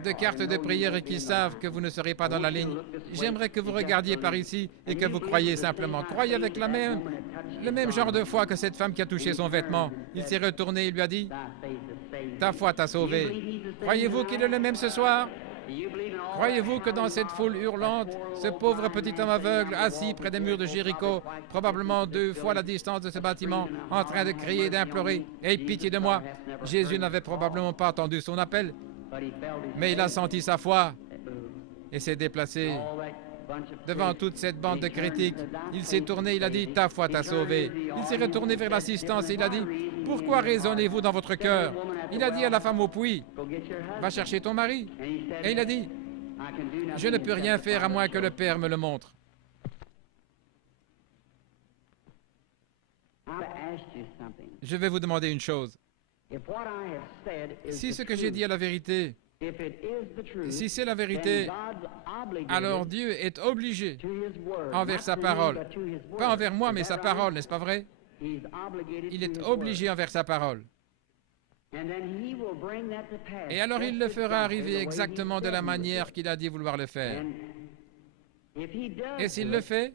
de carte de prière et qui savent que vous ne serez pas dans la ligne, j'aimerais que vous regardiez par ici et que vous croyiez simplement. Croyez avec le même genre de foi que cette femme qui a touché son vêtement. Il s'est retourné et lui a dit, « Ta foi t'a sauvé. » Croyez-vous qu'il est le même ce soir? Croyez-vous que dans cette foule hurlante, ce pauvre petit homme aveugle, assis près des murs de Jéricho, probablement 2 fois la distance de ce bâtiment, en train de crier et d'implorer, « Aie pitié de moi !» Jésus n'avait probablement pas entendu son appel, mais il a senti sa foi et s'est déplacé. Devant toute cette bande de critiques, il s'est tourné, il a dit, « Ta foi t'a sauvé. » Il s'est retourné vers l'assistance et il a dit, « Pourquoi raisonnez-vous dans votre cœur ?» Il a dit à la femme au puits, « Va chercher ton mari. » Et il a dit, « Je ne peux rien faire à moins que le Père me le montre. » Je vais vous demander une chose. Si ce que j'ai dit est la vérité, Si c'est la vérité, alors Dieu est obligé envers sa parole. Pas envers moi, mais sa parole, n'est-ce pas vrai? Il est obligé envers sa parole. Et alors il le fera arriver exactement de la manière qu'il a dit vouloir le faire. Et s'il le fait,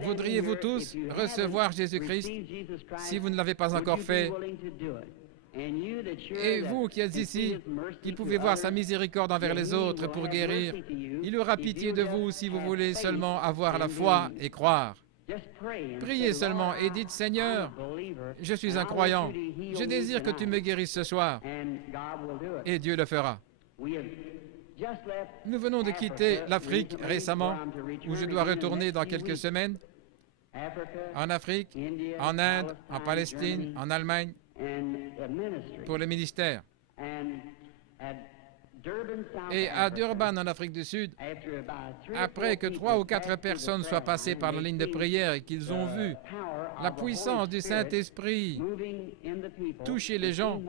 voudriez-vous tous recevoir Jésus-Christ si vous ne l'avez pas encore fait? Et vous qui êtes ici, qui pouvez voir sa miséricorde envers les autres pour guérir, il aura pitié de vous si vous voulez seulement avoir la foi et croire. Priez seulement et dites, Seigneur, je suis un croyant, je désire que tu me guérisses ce soir. Et Dieu le fera. Nous venons de quitter l'Afrique récemment, où je dois retourner dans quelques semaines, en Afrique, en Inde, en Palestine, en Allemagne, pour le ministère. Et à Durban, en Afrique du Sud, après que 3 ou 4 personnes soient passées par la ligne de prière et qu'ils ont vu la puissance du Saint-Esprit toucher les gens,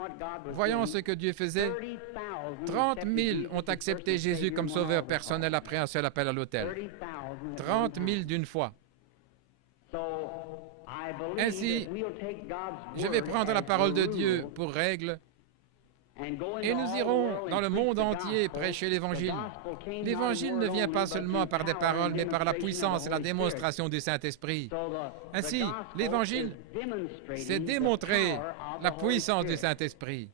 voyant ce que Dieu faisait, 30 000 ont accepté Jésus comme sauveur personnel après un seul appel à l'autel. 30 000 d'une fois. Ainsi, je vais prendre la parole de Dieu pour règle et nous irons dans le monde entier prêcher l'Évangile. L'Évangile ne vient pas seulement par des paroles, mais par la puissance et la démonstration du Saint-Esprit. Ainsi, l'Évangile, c'est démontrer la puissance du Saint-Esprit.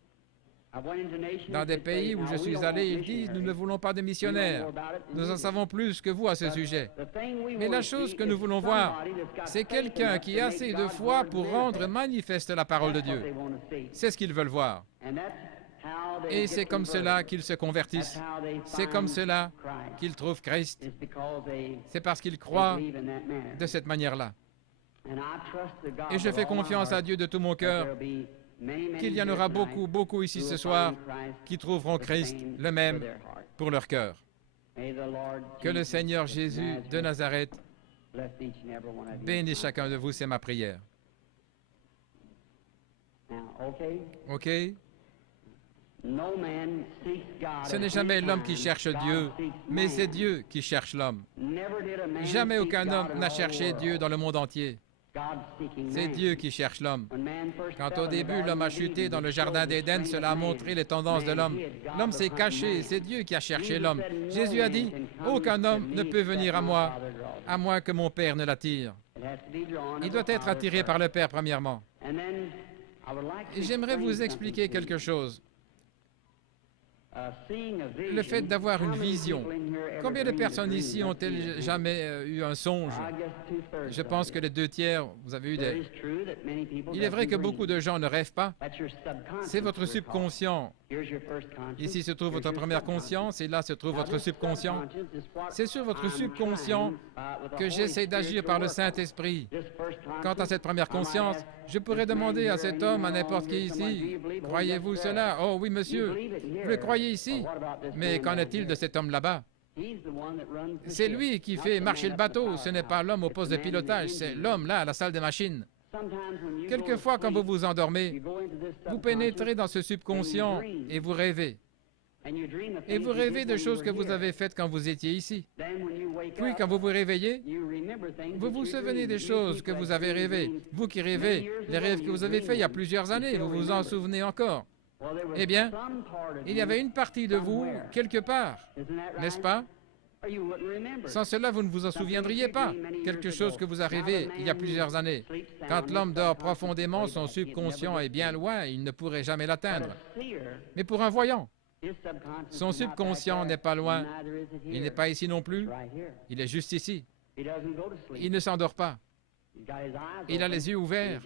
Dans des pays où je suis allé, ils disent, nous ne voulons pas de missionnaires. Nous en savons plus que vous à ce sujet. Mais la chose que nous voulons voir, c'est quelqu'un qui a assez de foi pour rendre manifeste la parole de Dieu. C'est ce qu'ils veulent voir. Et c'est comme cela qu'ils se convertissent. C'est comme cela qu'ils trouvent Christ. C'est parce qu'ils croient de cette manière-là. Et je fais confiance à Dieu de tout mon cœur qu'il y en aura beaucoup, beaucoup ici ce soir qui trouveront Christ le même pour leur cœur. Que le Seigneur Jésus de Nazareth bénisse chacun de vous, c'est ma prière. OK? Ce n'est jamais l'homme qui cherche Dieu, mais c'est Dieu qui cherche l'homme. Jamais aucun homme n'a cherché Dieu dans le monde entier. C'est Dieu qui cherche l'homme. Quand au début l'homme a chuté dans le jardin d'Éden, cela a montré les tendances de l'homme. L'homme s'est caché, c'est Dieu qui a cherché l'homme. Jésus a dit, aucun homme ne peut venir à moins que mon Père ne l'attire. Il doit être attiré par le Père premièrement. Et j'aimerais vous expliquer quelque chose. Le fait d'avoir une vision. Combien de personnes ici ont-elles jamais eu un songe? Je pense que les 2/3, vous avez eu des... Il est vrai que beaucoup de gens ne rêvent pas. C'est votre subconscient. Ici se trouve votre première conscience et là se trouve votre subconscient. C'est sur votre subconscient que j'essaie d'agir par le Saint-Esprit. Quant à cette première conscience, je pourrais demander à cet homme, à n'importe qui ici, « Croyez-vous cela? » « Oh oui, monsieur, vous le croyez ici? Mais qu'en est-il de cet homme là-bas? » C'est lui qui fait marcher le bateau, ce n'est pas l'homme au poste de pilotage, c'est l'homme là, à la salle des machines. Quelquefois, quand vous vous endormez, vous pénétrez dans ce subconscient et vous rêvez. Et vous rêvez de choses que vous avez faites quand vous étiez ici. Puis, quand vous vous réveillez, vous vous souvenez des choses que vous avez rêvées. Vous qui rêvez, les rêves que vous avez faits il y a plusieurs années, vous vous en souvenez encore. Eh bien, il y avait une partie de vous, quelque part, n'est-ce pas? Sans cela, vous ne vous en souviendriez pas. Quelque chose que vous avez rêvé il y a plusieurs années. Quand l'homme dort profondément, son subconscient est bien loin, il ne pourrait jamais l'atteindre. Mais pour un voyant, son subconscient n'est pas loin. Il n'est pas ici non plus. Il est juste ici. Il ne s'endort pas. Il a les yeux ouverts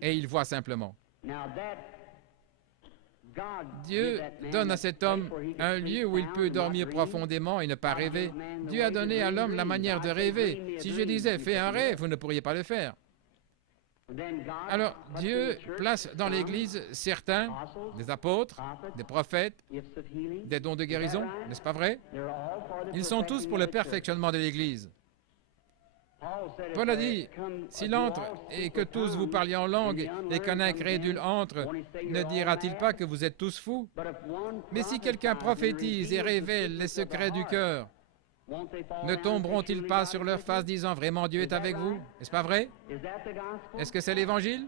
et il voit simplement. Dieu donne à cet homme un lieu où il peut dormir profondément et ne pas rêver. Dieu a donné à l'homme la manière de rêver. Si je disais, fais un rêve, vous ne pourriez pas le faire. Alors, Dieu place dans l'Église certains, des apôtres, des prophètes, des dons de guérison, n'est-ce pas vrai? Ils sont tous pour le perfectionnement de l'Église. Paul a dit, s'il entre et que tous vous parliez en langue et qu'un incrédule entre, ne dira-t-il pas que vous êtes tous fous? Mais si quelqu'un prophétise et révèle les secrets du cœur, ne tomberont-ils pas sur leur face disant, vraiment Dieu est avec vous? N'est-ce pas vrai? Est-ce que c'est l'Évangile?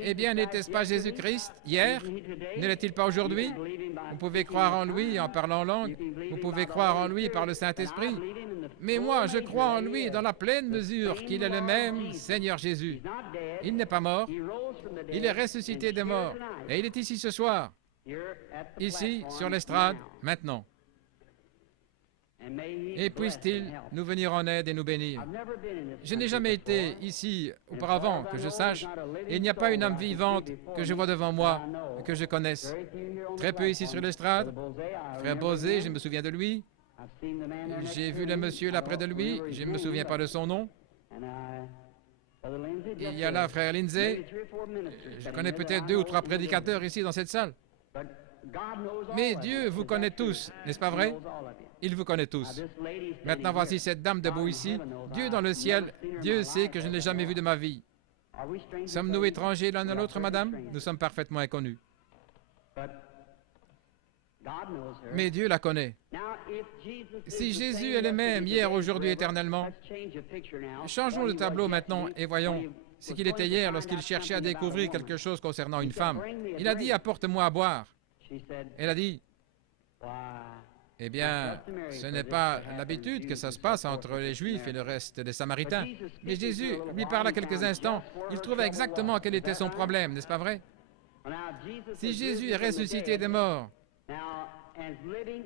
Eh bien, n'était-ce pas Jésus-Christ hier? Ne l'est-il pas aujourd'hui? Vous pouvez croire en lui en parlant en langue. Vous pouvez croire en lui par le Saint-Esprit. Mais moi, je crois en lui dans la pleine mesure qu'il est le même Seigneur Jésus. Il n'est pas mort. Il est ressuscité des morts. Et il est ici ce soir. Ici, sur l'estrade, maintenant. Et puisse-t-il nous venir en aide et nous bénir. Je n'ai jamais été ici auparavant, que je sache, et il n'y a pas une âme vivante que je vois devant moi, que je connaisse. Très peu ici sur l'estrade. Frère Bosé, je me souviens de lui. J'ai vu le monsieur là près de lui, je ne me souviens pas de son nom. Il y a là frère Lindsay. Je connais peut-être 2 ou 3 prédicateurs ici dans cette salle. Mais Dieu vous connaît tous, n'est-ce pas vrai? Il vous connaît tous. Maintenant, voici cette dame debout ici. Dieu dans le ciel, Dieu sait que je ne l'ai jamais vue de ma vie. Sommes-nous étrangers l'un à l'autre, madame? Nous sommes parfaitement inconnus. Mais Dieu la connaît. Si Jésus est le même hier, aujourd'hui, éternellement, changeons le tableau maintenant et voyons ce qu'il était hier lorsqu'il cherchait à découvrir quelque chose concernant une femme. Il a dit, apporte-moi à boire. Elle a dit, eh bien, ce n'est pas l'habitude que ça se passe entre les Juifs et le reste des Samaritains. Mais Jésus lui parla quelques instants. Il trouvait exactement quel était son problème, n'est-ce pas vrai? Si Jésus est ressuscité des morts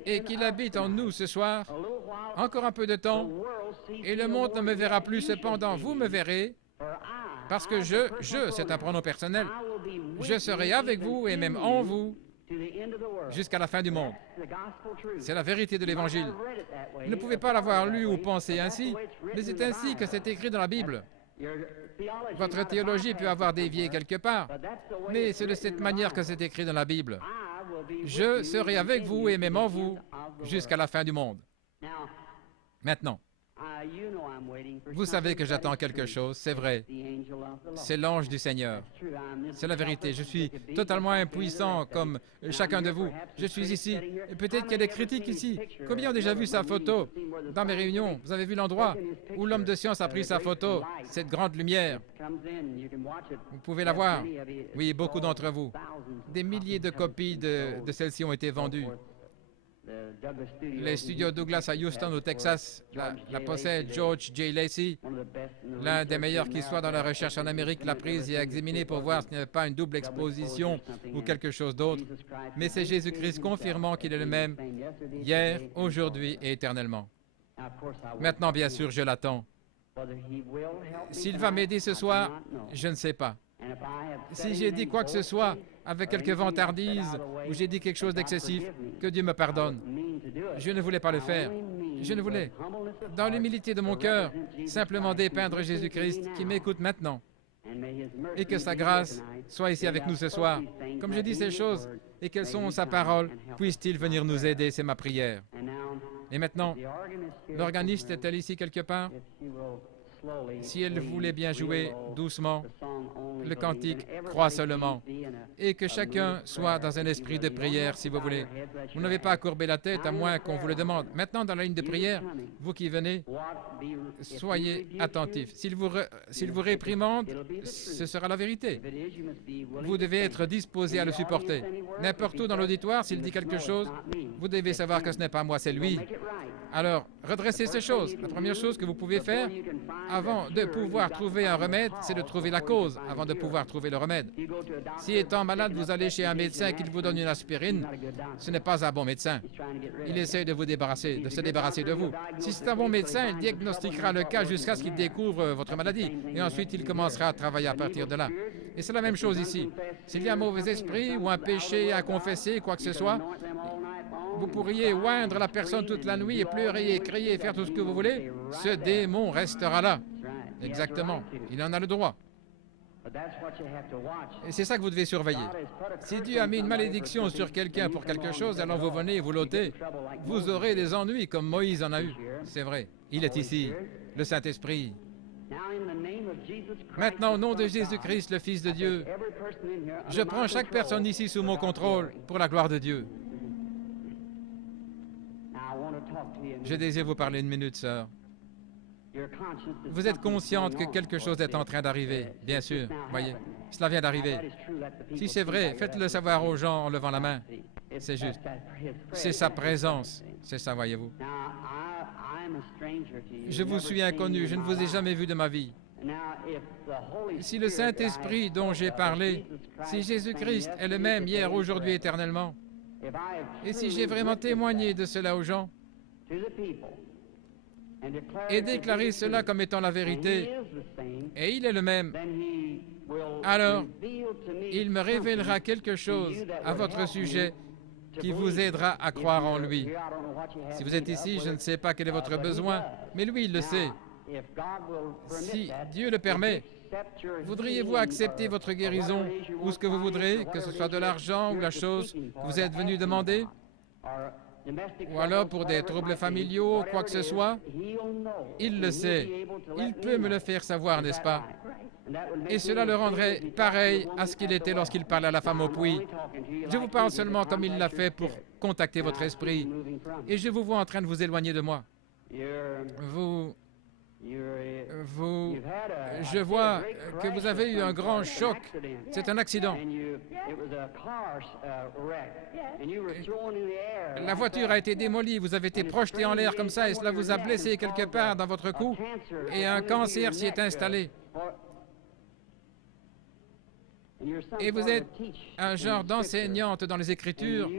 et qu'il habite en nous ce soir, encore un peu de temps, et le monde ne me verra plus, cependant, vous me verrez, parce que c'est un pronom personnel, je serai avec vous et même en vous, jusqu'à la fin du monde. C'est la vérité de l'Évangile. Vous ne pouvez pas l'avoir lu ou pensé ainsi, mais c'est ainsi que c'est écrit dans la Bible. Votre théologie peut avoir dévié quelque part, mais c'est de cette manière que c'est écrit dans la Bible. Je serai avec vous et même en vous, jusqu'à la fin du monde. Maintenant, vous savez que j'attends quelque chose, c'est vrai. C'est l'ange du Seigneur. C'est la vérité. Je suis totalement impuissant comme chacun de vous. Je suis ici. Peut-être qu'il y a des critiques ici. Combien ont déjà vu sa photo dans mes réunions? Vous avez vu l'endroit où l'homme de science a pris sa photo, cette grande lumière. Vous pouvez la voir. Oui, beaucoup d'entre vous. Des milliers de copies de celle-ci ont été vendues. Les studios Douglas à Houston, au Texas, la possède George J. Lacey, l'un des meilleurs qui soit dans la recherche en Amérique, l'a prise et a examiné pour voir s'il n'y avait pas une double exposition ou quelque chose d'autre. Mais c'est Jésus-Christ confirmant qu'il est le même hier, aujourd'hui et éternellement. Maintenant, bien sûr, je l'attends. S'il va m'aider ce soir, je ne sais pas. Si j'ai dit quoi que ce soit avec quelques vantardises ou j'ai dit quelque chose d'excessif, que Dieu me pardonne. Je ne voulais pas le faire. Je ne voulais, dans l'humilité de mon cœur, simplement dépeindre Jésus-Christ qui m'écoute maintenant. Et que sa grâce soit ici avec nous ce soir. Comme je dis ces choses et qu'elles sont sa parole, puisse-t-il venir nous aider, c'est ma prière. Et maintenant, l'organiste est-elle ici quelque part? Si elle voulait bien jouer doucement le cantique « Crois seulement » et que chacun soit dans un esprit de prière, si vous voulez. Vous n'avez pas à courber la tête à moins qu'on vous le demande. Maintenant, dans la ligne de prière, vous qui venez, soyez attentifs. S'il vous réprimande, ce sera la vérité. Vous devez être disposé à le supporter. N'importe où dans l'auditoire, s'il dit quelque chose, vous devez savoir que ce n'est pas moi, c'est lui. Alors, redressez ces choses. La première chose que vous pouvez faire, avant de pouvoir trouver un remède, c'est de trouver la cause, avant de pouvoir trouver le remède. Si étant malade, vous allez chez un médecin qui vous donne une aspirine, ce n'est pas un bon médecin. Il essaie de se débarrasser de vous. Si c'est un bon médecin, il diagnostiquera le cas jusqu'à ce qu'il découvre votre maladie. Et ensuite, il commencera à travailler à partir de là. Et c'est la même chose ici. S'il y a un mauvais esprit ou un péché à confesser, quoi que ce soit, vous pourriez oindre la personne toute la nuit et pleurer et crier et faire tout ce que vous voulez. Ce démon restera là. Exactement. Il en a le droit. Et c'est ça que vous devez surveiller. Si Dieu a mis une malédiction sur quelqu'un pour quelque chose, alors vous venez et vous l'ôtez. Vous aurez des ennuis comme Moïse en a eu. C'est vrai. Il est ici. Le Saint-Esprit. Maintenant, au nom de Jésus-Christ, le Fils de Dieu, je prends chaque personne ici sous mon contrôle pour la gloire de Dieu. Je désire vous parler une minute, sœur. Vous êtes consciente que quelque chose est en train d'arriver, bien sûr, voyez, cela vient d'arriver. Si c'est vrai, faites-le savoir aux gens en levant la main. C'est juste. C'est sa présence, c'est ça, voyez-vous. Je vous suis inconnu, je ne vous ai jamais vu de ma vie. Si le Saint-Esprit dont j'ai parlé, si Jésus-Christ est le même hier, aujourd'hui, éternellement, et si j'ai vraiment témoigné de cela aux gens, et déclaré cela comme étant la vérité, et il est le même, alors il me révélera quelque chose à votre sujet qui vous aidera à croire en lui. Si vous êtes ici, je ne sais pas quel est votre besoin, mais lui, il le sait. Si Dieu le permet, voudriez-vous accepter votre guérison ou ce que vous voudrez, que ce soit de l'argent ou la chose que vous êtes venu demander, ou alors pour des troubles familiaux, quoi que ce soit? Il le sait. Il peut me le faire savoir, n'est-ce pas? Et cela le rendrait pareil à ce qu'il était lorsqu'il parlait à la femme au puits. Je vous parle seulement comme il l'a fait pour contacter votre esprit. Et je vous vois en train de vous éloigner de moi. Je vois que vous avez eu un grand choc. C'est un accident. La voiture a été démolie, vous avez été projeté en l'air comme ça et cela vous a blessé quelque part dans votre cou et un cancer s'y est installé. Et vous êtes un genre d'enseignante dans les Écritures.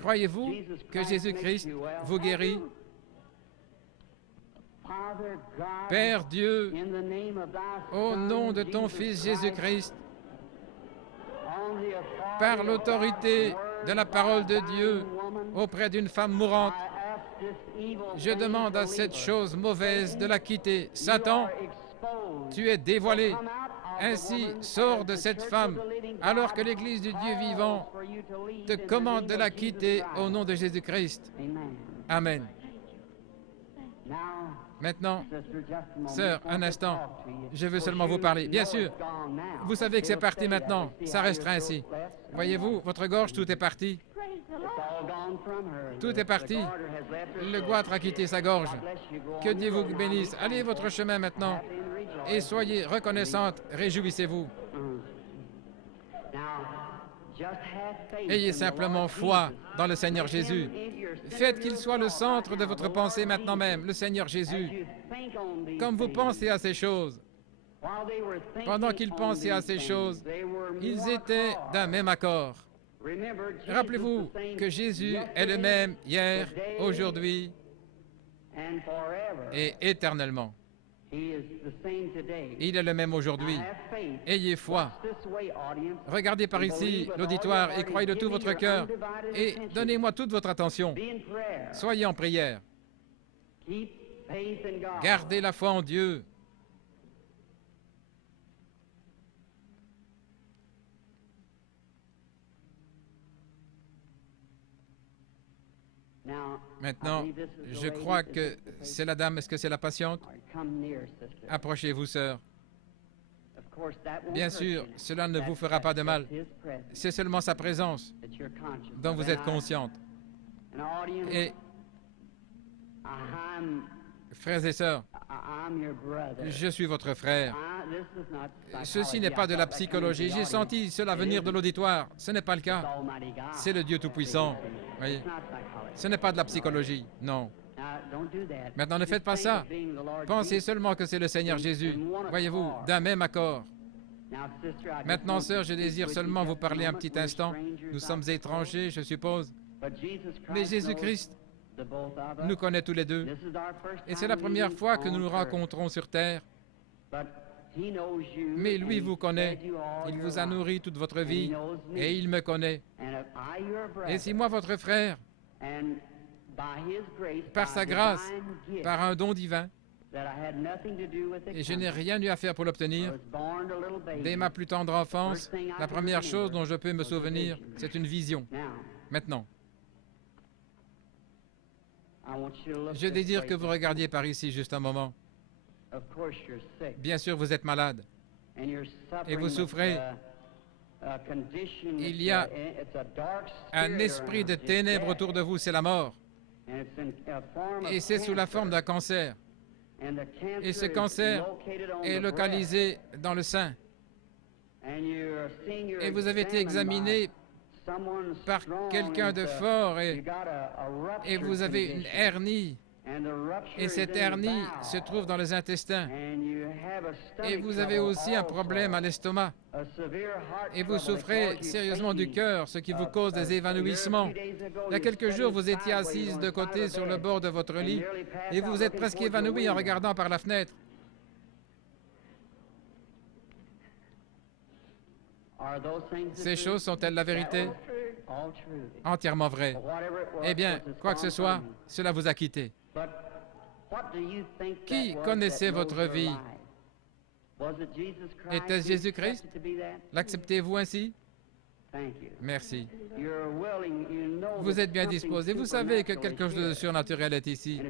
Croyez-vous que Jésus-Christ vous guérit? Père Dieu, au nom de ton Fils Jésus-Christ, par l'autorité de la parole de Dieu auprès d'une femme mourante, je demande à cette chose mauvaise de la quitter. Satan, tu es dévoilé. Ainsi, sors de cette femme, alors que l'Église du Dieu vivant te commande de la quitter au nom de Jésus-Christ. Amen. Maintenant, sœur, un instant, je veux seulement vous parler. Bien sûr, vous savez que c'est parti maintenant, ça restera ainsi. Voyez-vous, votre gorge, tout est parti. Tout est parti. Le goitre a quitté sa gorge. Que Dieu vous bénisse. Allez votre chemin maintenant et soyez reconnaissante, réjouissez-vous. Ayez simplement foi dans le Seigneur Jésus. Faites qu'il soit le centre de votre pensée maintenant même, le Seigneur Jésus. Comme vous pensez à ces choses, pendant qu'ils pensaient à ces choses, ils étaient d'un même accord. Rappelez-vous que Jésus est le même hier, aujourd'hui et éternellement. Il est le même aujourd'hui. Ayez foi. Regardez par ici l'auditoire et croyez de tout votre cœur et donnez-moi toute votre attention. Soyez en prière. Gardez la foi en Dieu. Maintenant, je crois que c'est la dame. Est-ce que c'est la patiente? Approchez-vous, sœur. Bien sûr, cela ne vous fera pas de mal. C'est seulement sa présence dont vous êtes consciente. Et, frères et sœurs, je suis votre frère. Ceci n'est pas de la psychologie. J'ai senti cela venir de l'auditoire. Ce n'est pas le cas. C'est le Dieu Tout-Puissant. Voyez? Ce n'est pas de la psychologie, non. Maintenant, ne faites pas ça. Pensez seulement que c'est le Seigneur Jésus. Voyez-vous, d'un même accord. Maintenant, sœur, je désire seulement vous parler un petit instant. Nous sommes étrangers, je suppose. Mais Jésus-Christ nous connaît tous les deux. Et c'est la première fois que nous nous rencontrons sur terre. Mais lui vous connaît. Il vous a nourri toute votre vie. Et il me connaît. Et si moi, votre frère, par sa grâce, par un don divin, et je n'ai rien eu à faire pour l'obtenir, dès ma plus tendre enfance, la première chose dont je peux me souvenir, c'est une vision. Maintenant, je désire que vous regardiez par ici juste un moment. Bien sûr, vous êtes malade et vous souffrez. Il y a un esprit de ténèbres autour de vous, c'est la mort. Et c'est sous la forme d'un cancer. Et ce cancer est localisé dans le sein. Et vous avez été examiné par quelqu'un de fort et vous avez une hernie. Et cette hernie se trouve dans les intestins. Et vous avez aussi un problème à l'estomac. Et vous souffrez sérieusement du cœur, ce qui vous cause des évanouissements. Il y a quelques jours, vous étiez assise de côté sur le bord de votre lit et vous vous êtes presque évanouie en regardant par la fenêtre. Ces choses sont-elles la vérité? Entièrement vraies. Eh bien, quoi que ce soit, cela vous a quitté. Qui connaissait votre vie? Était-ce Jésus-Christ? L'acceptez-vous ainsi? Merci. Vous êtes bien disposé. Vous savez que quelque chose de surnaturel est ici.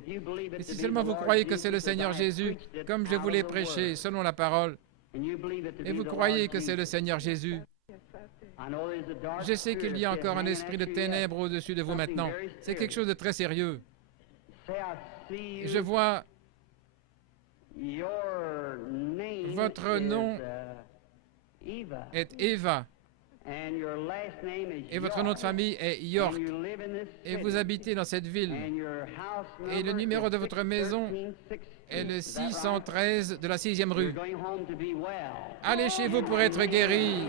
Et si seulement vous croyez que c'est le Seigneur Jésus, comme je vous l'ai prêché, selon la parole, et vous croyez que c'est le Seigneur Jésus, je sais qu'il y a encore un esprit de ténèbres au-dessus de vous maintenant. C'est quelque chose de très sérieux. Je vois votre nom est Eva et votre nom de famille est York et vous habitez dans cette ville et le numéro de votre maison est le 613 de la 6e rue. Allez chez vous pour être guéri.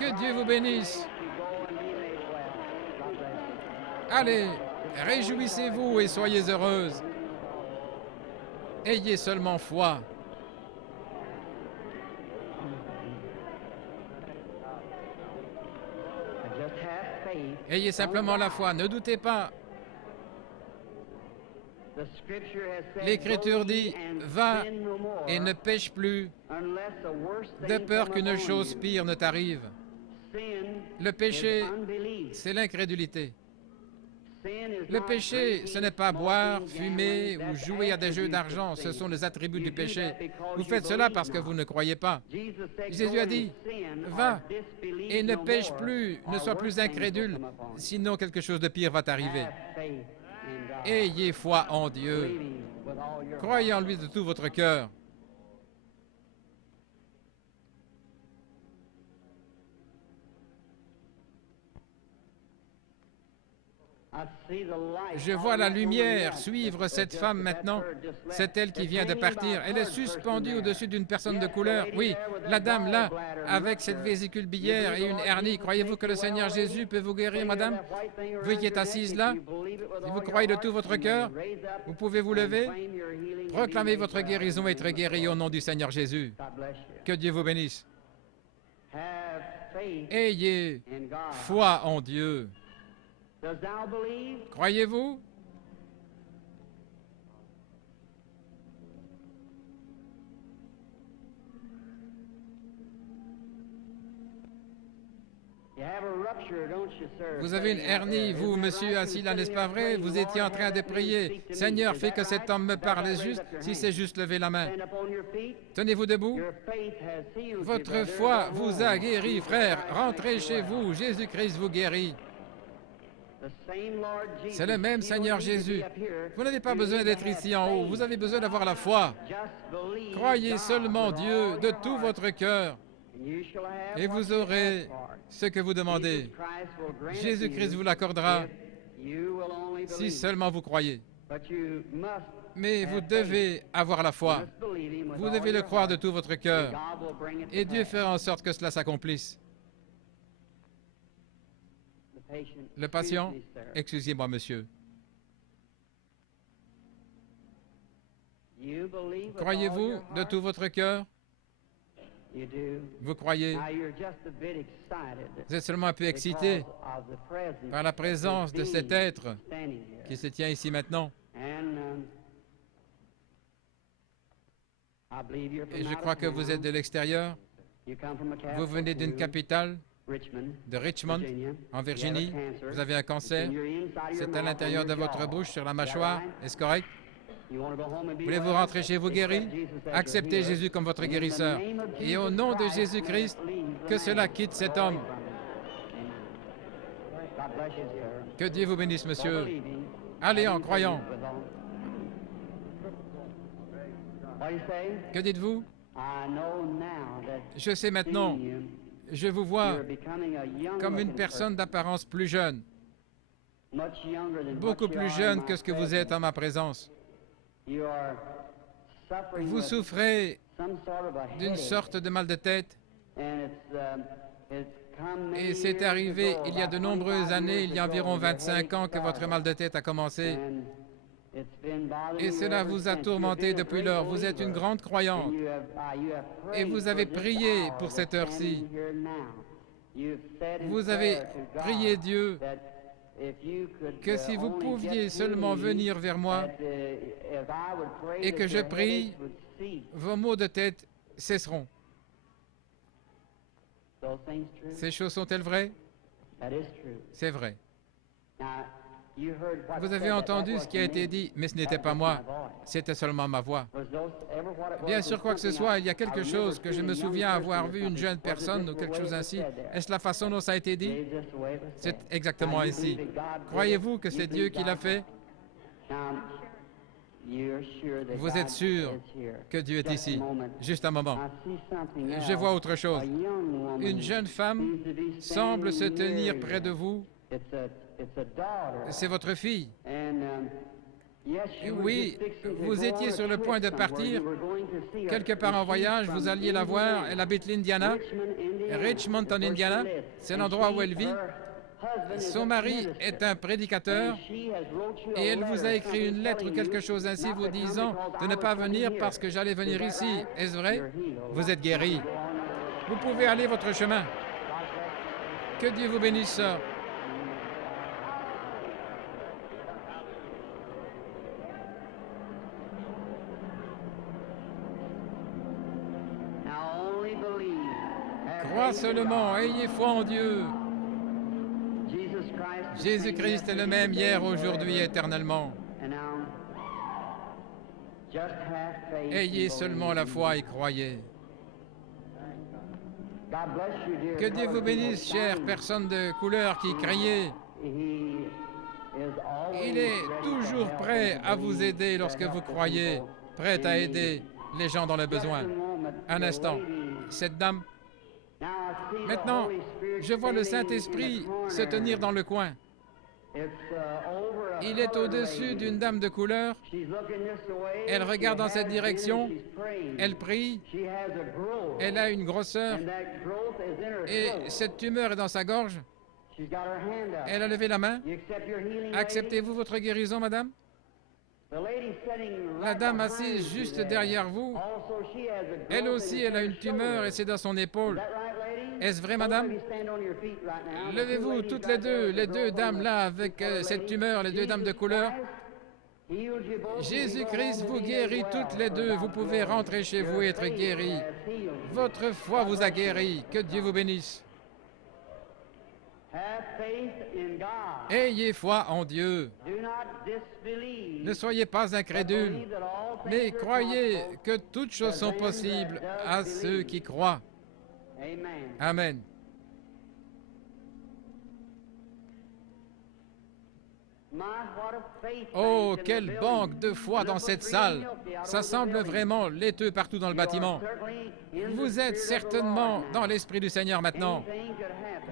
Que Dieu vous bénisse. Allez, réjouissez-vous et soyez heureuses. Ayez seulement foi. Ayez simplement la foi, ne doutez pas. L'Écriture dit, va et ne pêche plus, de peur qu'une chose pire ne t'arrive. Le péché, c'est l'incrédulité. Le péché, ce n'est pas boire, fumer ou jouer à des jeux d'argent, ce sont les attributs du péché. Vous faites cela parce que vous ne croyez pas. Jésus a dit, va et ne pêche plus, ne sois plus incrédule, sinon quelque chose de pire va t'arriver. Ayez foi en Dieu. Croyez en lui de tout votre cœur. Je vois la lumière suivre cette femme maintenant. C'est elle qui vient de partir. Elle est suspendue au-dessus d'une personne de couleur. Oui, la dame là, avec cette vésicule biliaire et une hernie. Croyez-vous que le Seigneur Jésus peut vous guérir, madame? Vous qui êtes assise là, si vous croyez de tout votre cœur, vous pouvez vous lever, proclamer votre guérison et être guéri au nom du Seigneur Jésus. Que Dieu vous bénisse. Ayez foi en Dieu. Croyez-vous? Vous avez une hernie, vous, monsieur, assis là, n'est-ce pas vrai? Vous étiez en train de prier. Seigneur, fais que cet homme me parle juste, si c'est juste lever la main. Tenez-vous debout. Votre foi vous a guéri, frère. Rentrez chez vous. Jésus-Christ vous guérit. C'est le même Seigneur Jésus. Vous n'avez pas besoin d'être ici en haut. Vous avez besoin d'avoir la foi. Croyez seulement Dieu de tout votre cœur et vous aurez ce que vous demandez. Jésus-Christ vous l'accordera si seulement vous croyez. Mais vous devez avoir la foi. Vous devez le croire de tout votre cœur. Et Dieu fera en sorte que cela s'accomplisse. Le patient, excusez-moi, monsieur. Croyez-vous de tout votre cœur? Vous croyez? Vous êtes seulement un peu excité par la présence de cet être qui se tient ici maintenant. Et je crois que vous êtes de l'extérieur. Vous venez d'une capitale, de Richmond, en Virginie. Vous avez un cancer. C'est à l'intérieur de votre bouche, sur la mâchoire. Est-ce correct? Voulez-vous rentrer chez vous guéri? Acceptez Jésus comme votre guérisseur. Et au nom de Jésus-Christ, que cela quitte cet homme. Que Dieu vous bénisse, monsieur. Allez en croyant. Que dites-vous? Je sais maintenant, je vous vois comme une personne d'apparence plus jeune, beaucoup plus jeune que ce que vous êtes en ma présence. Vous souffrez d'une sorte de mal de tête et c'est arrivé il y a de nombreuses années, il y a environ 25 ans que votre mal de tête a commencé. Et cela vous a tourmenté depuis lors. Vous êtes une grande croyante. Et vous avez prié pour cette heure-ci. Vous avez prié Dieu que si vous pouviez seulement venir vers moi et que je prie, vos maux de tête cesseront. Ces choses sont-elles vraies? C'est vrai. Vous avez entendu ce qui a été dit, mais ce n'était pas moi, c'était seulement ma voix. Bien sûr, quoi que ce soit, il y a quelque chose que je me souviens avoir vu une jeune personne ou quelque chose ainsi. Est-ce la façon dont ça a été dit? C'est exactement ainsi. Croyez-vous que c'est Dieu qui l'a fait? Vous êtes sûr que Dieu est ici? Juste un moment. Je vois autre chose. Une jeune femme semble se tenir près de vous. C'est votre fille. Oui, vous étiez sur le point de partir, quelque part en voyage, vous alliez la voir, elle habite l'Indiana, Richmond en Indiana, c'est l'endroit où elle vit. Son mari est un prédicateur et elle vous a écrit une lettre ou quelque chose ainsi vous disant de ne pas venir parce que j'allais venir ici. Est-ce vrai? Vous êtes guéri. Vous pouvez aller votre chemin. Que Dieu vous bénisse, sœur. Crois seulement, ayez foi en Dieu. Jésus-Christ est le même hier, aujourd'hui, éternellement. Ayez seulement la foi et croyez. Que Dieu vous bénisse, chère personne de couleur qui criait. Il est toujours prêt à vous aider lorsque vous croyez, prêt à aider les gens dans le besoin. Un instant, cette dame. Maintenant, je vois le Saint-Esprit se tenir dans le coin. Il est au-dessus d'une dame de couleur. Elle regarde dans cette direction. Elle prie. Elle a une grosseur. Et cette tumeur est dans sa gorge. Elle a levé la main. Acceptez-vous votre guérison, madame? La dame assise juste derrière vous, elle aussi, elle a une tumeur et c'est dans son épaule. Est-ce vrai, madame? Levez-vous toutes les deux dames là avec cette tumeur, les deux dames de couleur. Jésus-Christ vous guérit toutes les deux. Vous pouvez rentrer chez vous et être guéris. Votre foi vous a guéri. Que Dieu vous bénisse. Ayez foi en Dieu. Ne soyez pas incrédules, mais croyez que toutes choses sont possibles à ceux qui croient. Amen. Oh, quelle banque de foi dans cette salle! Ça semble vraiment laiteux partout dans le bâtiment. Vous êtes certainement dans l'Esprit du Seigneur maintenant.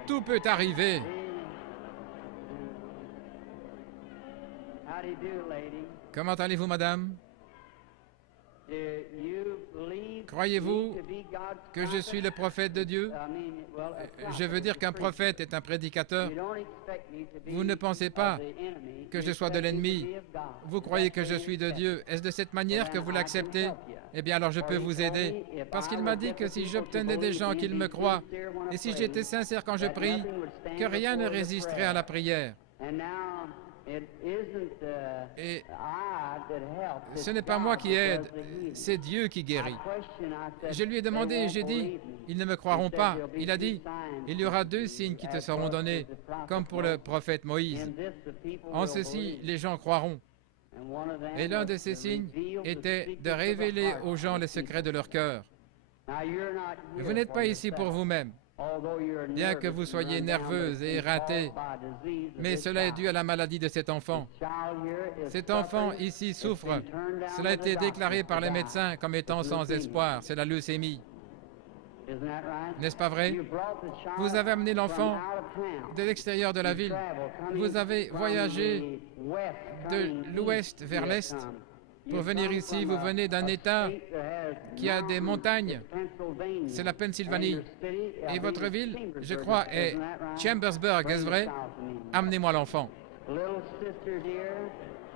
Tout peut arriver. Comment allez-vous, madame? Croyez-vous que je suis le prophète de Dieu? Je veux dire qu'un prophète est un prédicateur. Vous ne pensez pas que je sois de l'ennemi. Vous croyez que je suis de Dieu. Est-ce de cette manière que vous l'acceptez? Eh bien, alors je peux vous aider. Parce qu'il m'a dit que si j'obtenais des gens qui me croient, et si j'étais sincère quand je prie, que rien ne résisterait à la prière. Et ce n'est pas moi qui aide, c'est Dieu qui guérit. Je lui ai demandé et j'ai dit, ils ne me croiront pas. Il a dit, il y aura 2 signes qui te seront donnés, comme pour le prophète Moïse. En ceci, les gens croiront. Et l'un de ces signes était de révéler aux gens les secrets de leur cœur. Vous n'êtes pas ici pour vous-même, bien que vous soyez nerveuse et éreintée, mais cela est dû à la maladie de cet enfant. Cet enfant ici souffre. Cela a été déclaré par les médecins comme étant sans espoir. C'est la leucémie. N'est-ce pas vrai? Vous avez amené l'enfant de l'extérieur de la ville. Vous avez voyagé de l'ouest vers l'est pour venir ici. Vous venez d'un État qui a des montagnes. C'est la Pennsylvanie. Et votre ville, je crois, est Chambersburg. Est-ce vrai? Amenez-moi l'enfant.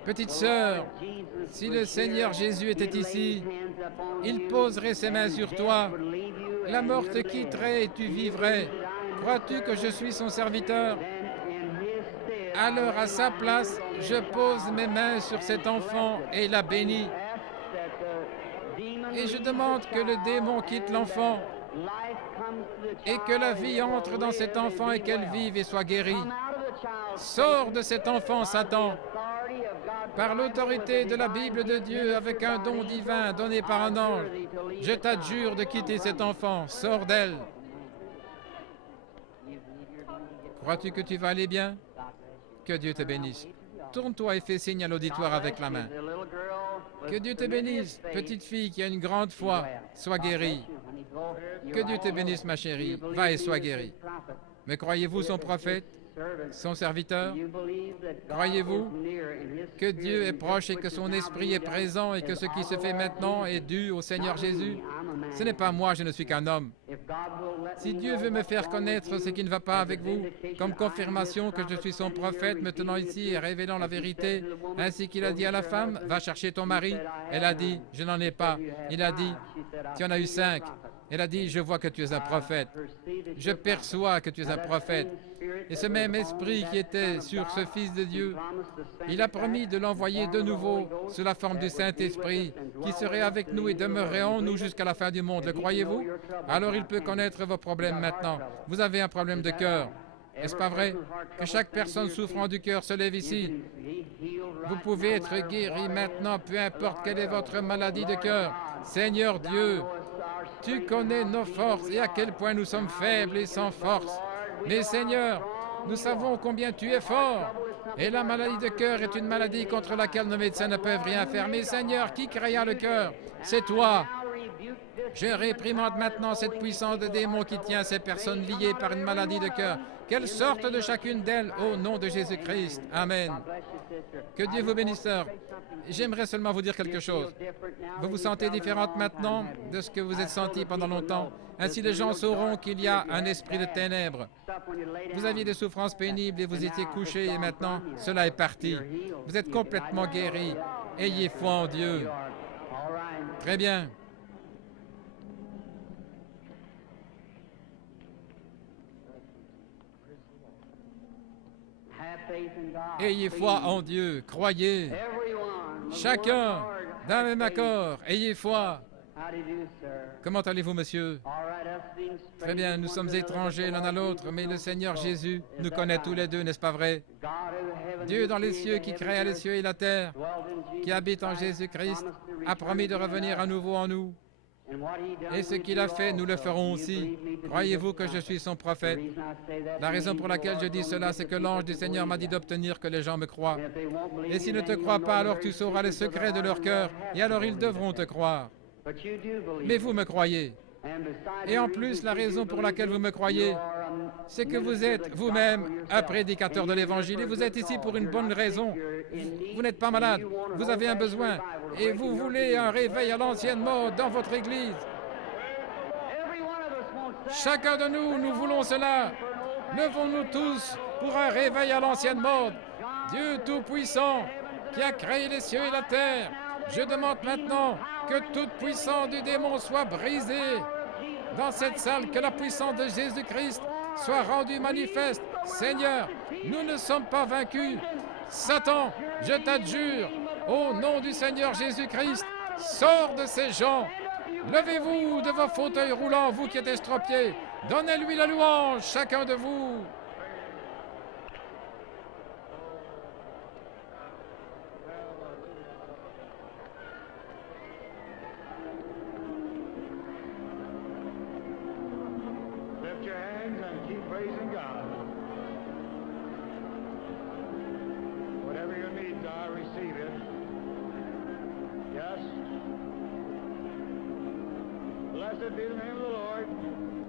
Petite sœur, si le Seigneur Jésus était ici, il poserait ses mains sur toi. La mort te quitterait et tu vivrais. Crois-tu que je suis son serviteur? Alors, à sa place, je pose mes mains sur cet enfant et la bénis. Et je demande que le démon quitte l'enfant et que la vie entre dans cet enfant et qu'elle vive et soit guérie. Sors de cet enfant, Satan, par l'autorité de la Bible de Dieu, avec un don divin donné par un ange. Je t'adjure de quitter cet enfant. Sors d'elle. Crois-tu que tu vas aller bien? Que Dieu te bénisse. Tourne-toi et fais signe à l'auditoire avec la main. Que Dieu te bénisse, petite fille qui a une grande foi. Sois guérie. Que Dieu te bénisse, ma chérie. Va et sois guérie. Mais croyez-vous son prophète, son serviteur? Croyez-vous que Dieu est proche et que son esprit est présent et que ce qui se fait maintenant est dû au Seigneur Jésus? Ce n'est pas moi, je ne suis qu'un homme. Si Dieu veut me faire connaître ce qui ne va pas avec vous, comme confirmation que je suis son prophète, me tenant ici et révélant la vérité, ainsi qu'il a dit à la femme, va chercher ton mari. Elle a dit, je n'en ai pas. Il a dit, tu en as eu 5. Elle a dit, je vois que tu es un prophète. Je perçois que tu es un prophète. Et ce même esprit qui était sur ce Fils de Dieu, il a promis de l'envoyer de nouveau sous la forme du Saint-Esprit, qui serait avec nous et demeurerait en nous jusqu'à la fin du monde. Le croyez-vous? Alors il peut connaître vos problèmes maintenant. Vous avez un problème de cœur. N'est-ce pas vrai? Que chaque personne souffrant du cœur se lève ici. Vous pouvez être guéri maintenant, peu importe quelle est votre maladie de cœur. Seigneur Dieu, tu connais nos forces et à quel point nous sommes faibles et sans force. Mais Seigneur, nous savons combien tu es fort. Et la maladie de cœur est une maladie contre laquelle nos médecins ne peuvent rien faire. Mais Seigneur, qui créa le cœur? C'est toi. Je réprimande maintenant cette puissance de démon qui tient ces personnes liées par une maladie de cœur. Qu'elles sortent de chacune d'elles au nom de Jésus-Christ. Amen. Que Dieu vous bénisse, sœur. J'aimerais seulement vous dire quelque chose. Vous vous sentez différente maintenant de ce que vous êtes senti pendant longtemps. Ainsi, les gens sauront qu'il y a un esprit de ténèbres. Vous aviez des souffrances pénibles et vous étiez couché et maintenant, cela est parti. Vous êtes complètement guéri. Ayez foi en Dieu. Très bien. Ayez foi en Dieu, croyez. Chacun d'un même accord, ayez foi. Comment allez-vous, monsieur? Très bien, nous sommes étrangers l'un à l'autre, mais le Seigneur Jésus nous connaît tous les deux, n'est-ce pas vrai? Dieu dans les cieux qui créa les cieux et la terre, qui habite en Jésus-Christ, a promis de revenir à nouveau en nous. Et ce qu'il a fait, nous le ferons aussi. Croyez-vous que je suis son prophète? La raison pour laquelle je dis cela, c'est que l'ange du Seigneur m'a dit d'obtenir que les gens me croient. Et s'ils ne te croient pas, alors tu sauras les secrets de leur cœur, et alors ils devront te croire. Mais vous me croyez. Et en plus, la raison pour laquelle vous me croyez, c'est que vous êtes vous-même un prédicateur de l'Évangile et vous êtes ici pour une bonne raison. Vous n'êtes pas malade, vous avez un besoin et vous voulez un réveil à l'ancienne mode dans votre Église. Chacun de nous, nous voulons cela. Levons-nous tous pour un réveil à l'ancienne mode. Dieu Tout-Puissant, qui a créé les cieux et la terre, je demande maintenant que toute puissance du démon soit brisée dans cette salle, que la puissance de Jésus-Christ soit rendue manifeste. Seigneur, nous ne sommes pas vaincus. Satan, je t'adjure, au nom du Seigneur Jésus-Christ, sors de ces gens. Levez-vous de vos fauteuils roulants, vous qui êtes estropiés. Donnez-lui la louange, chacun de vous. lift your hands and keep praising God. Whatever your needs are, receive it. Yes. Blessed be the name of the Lord.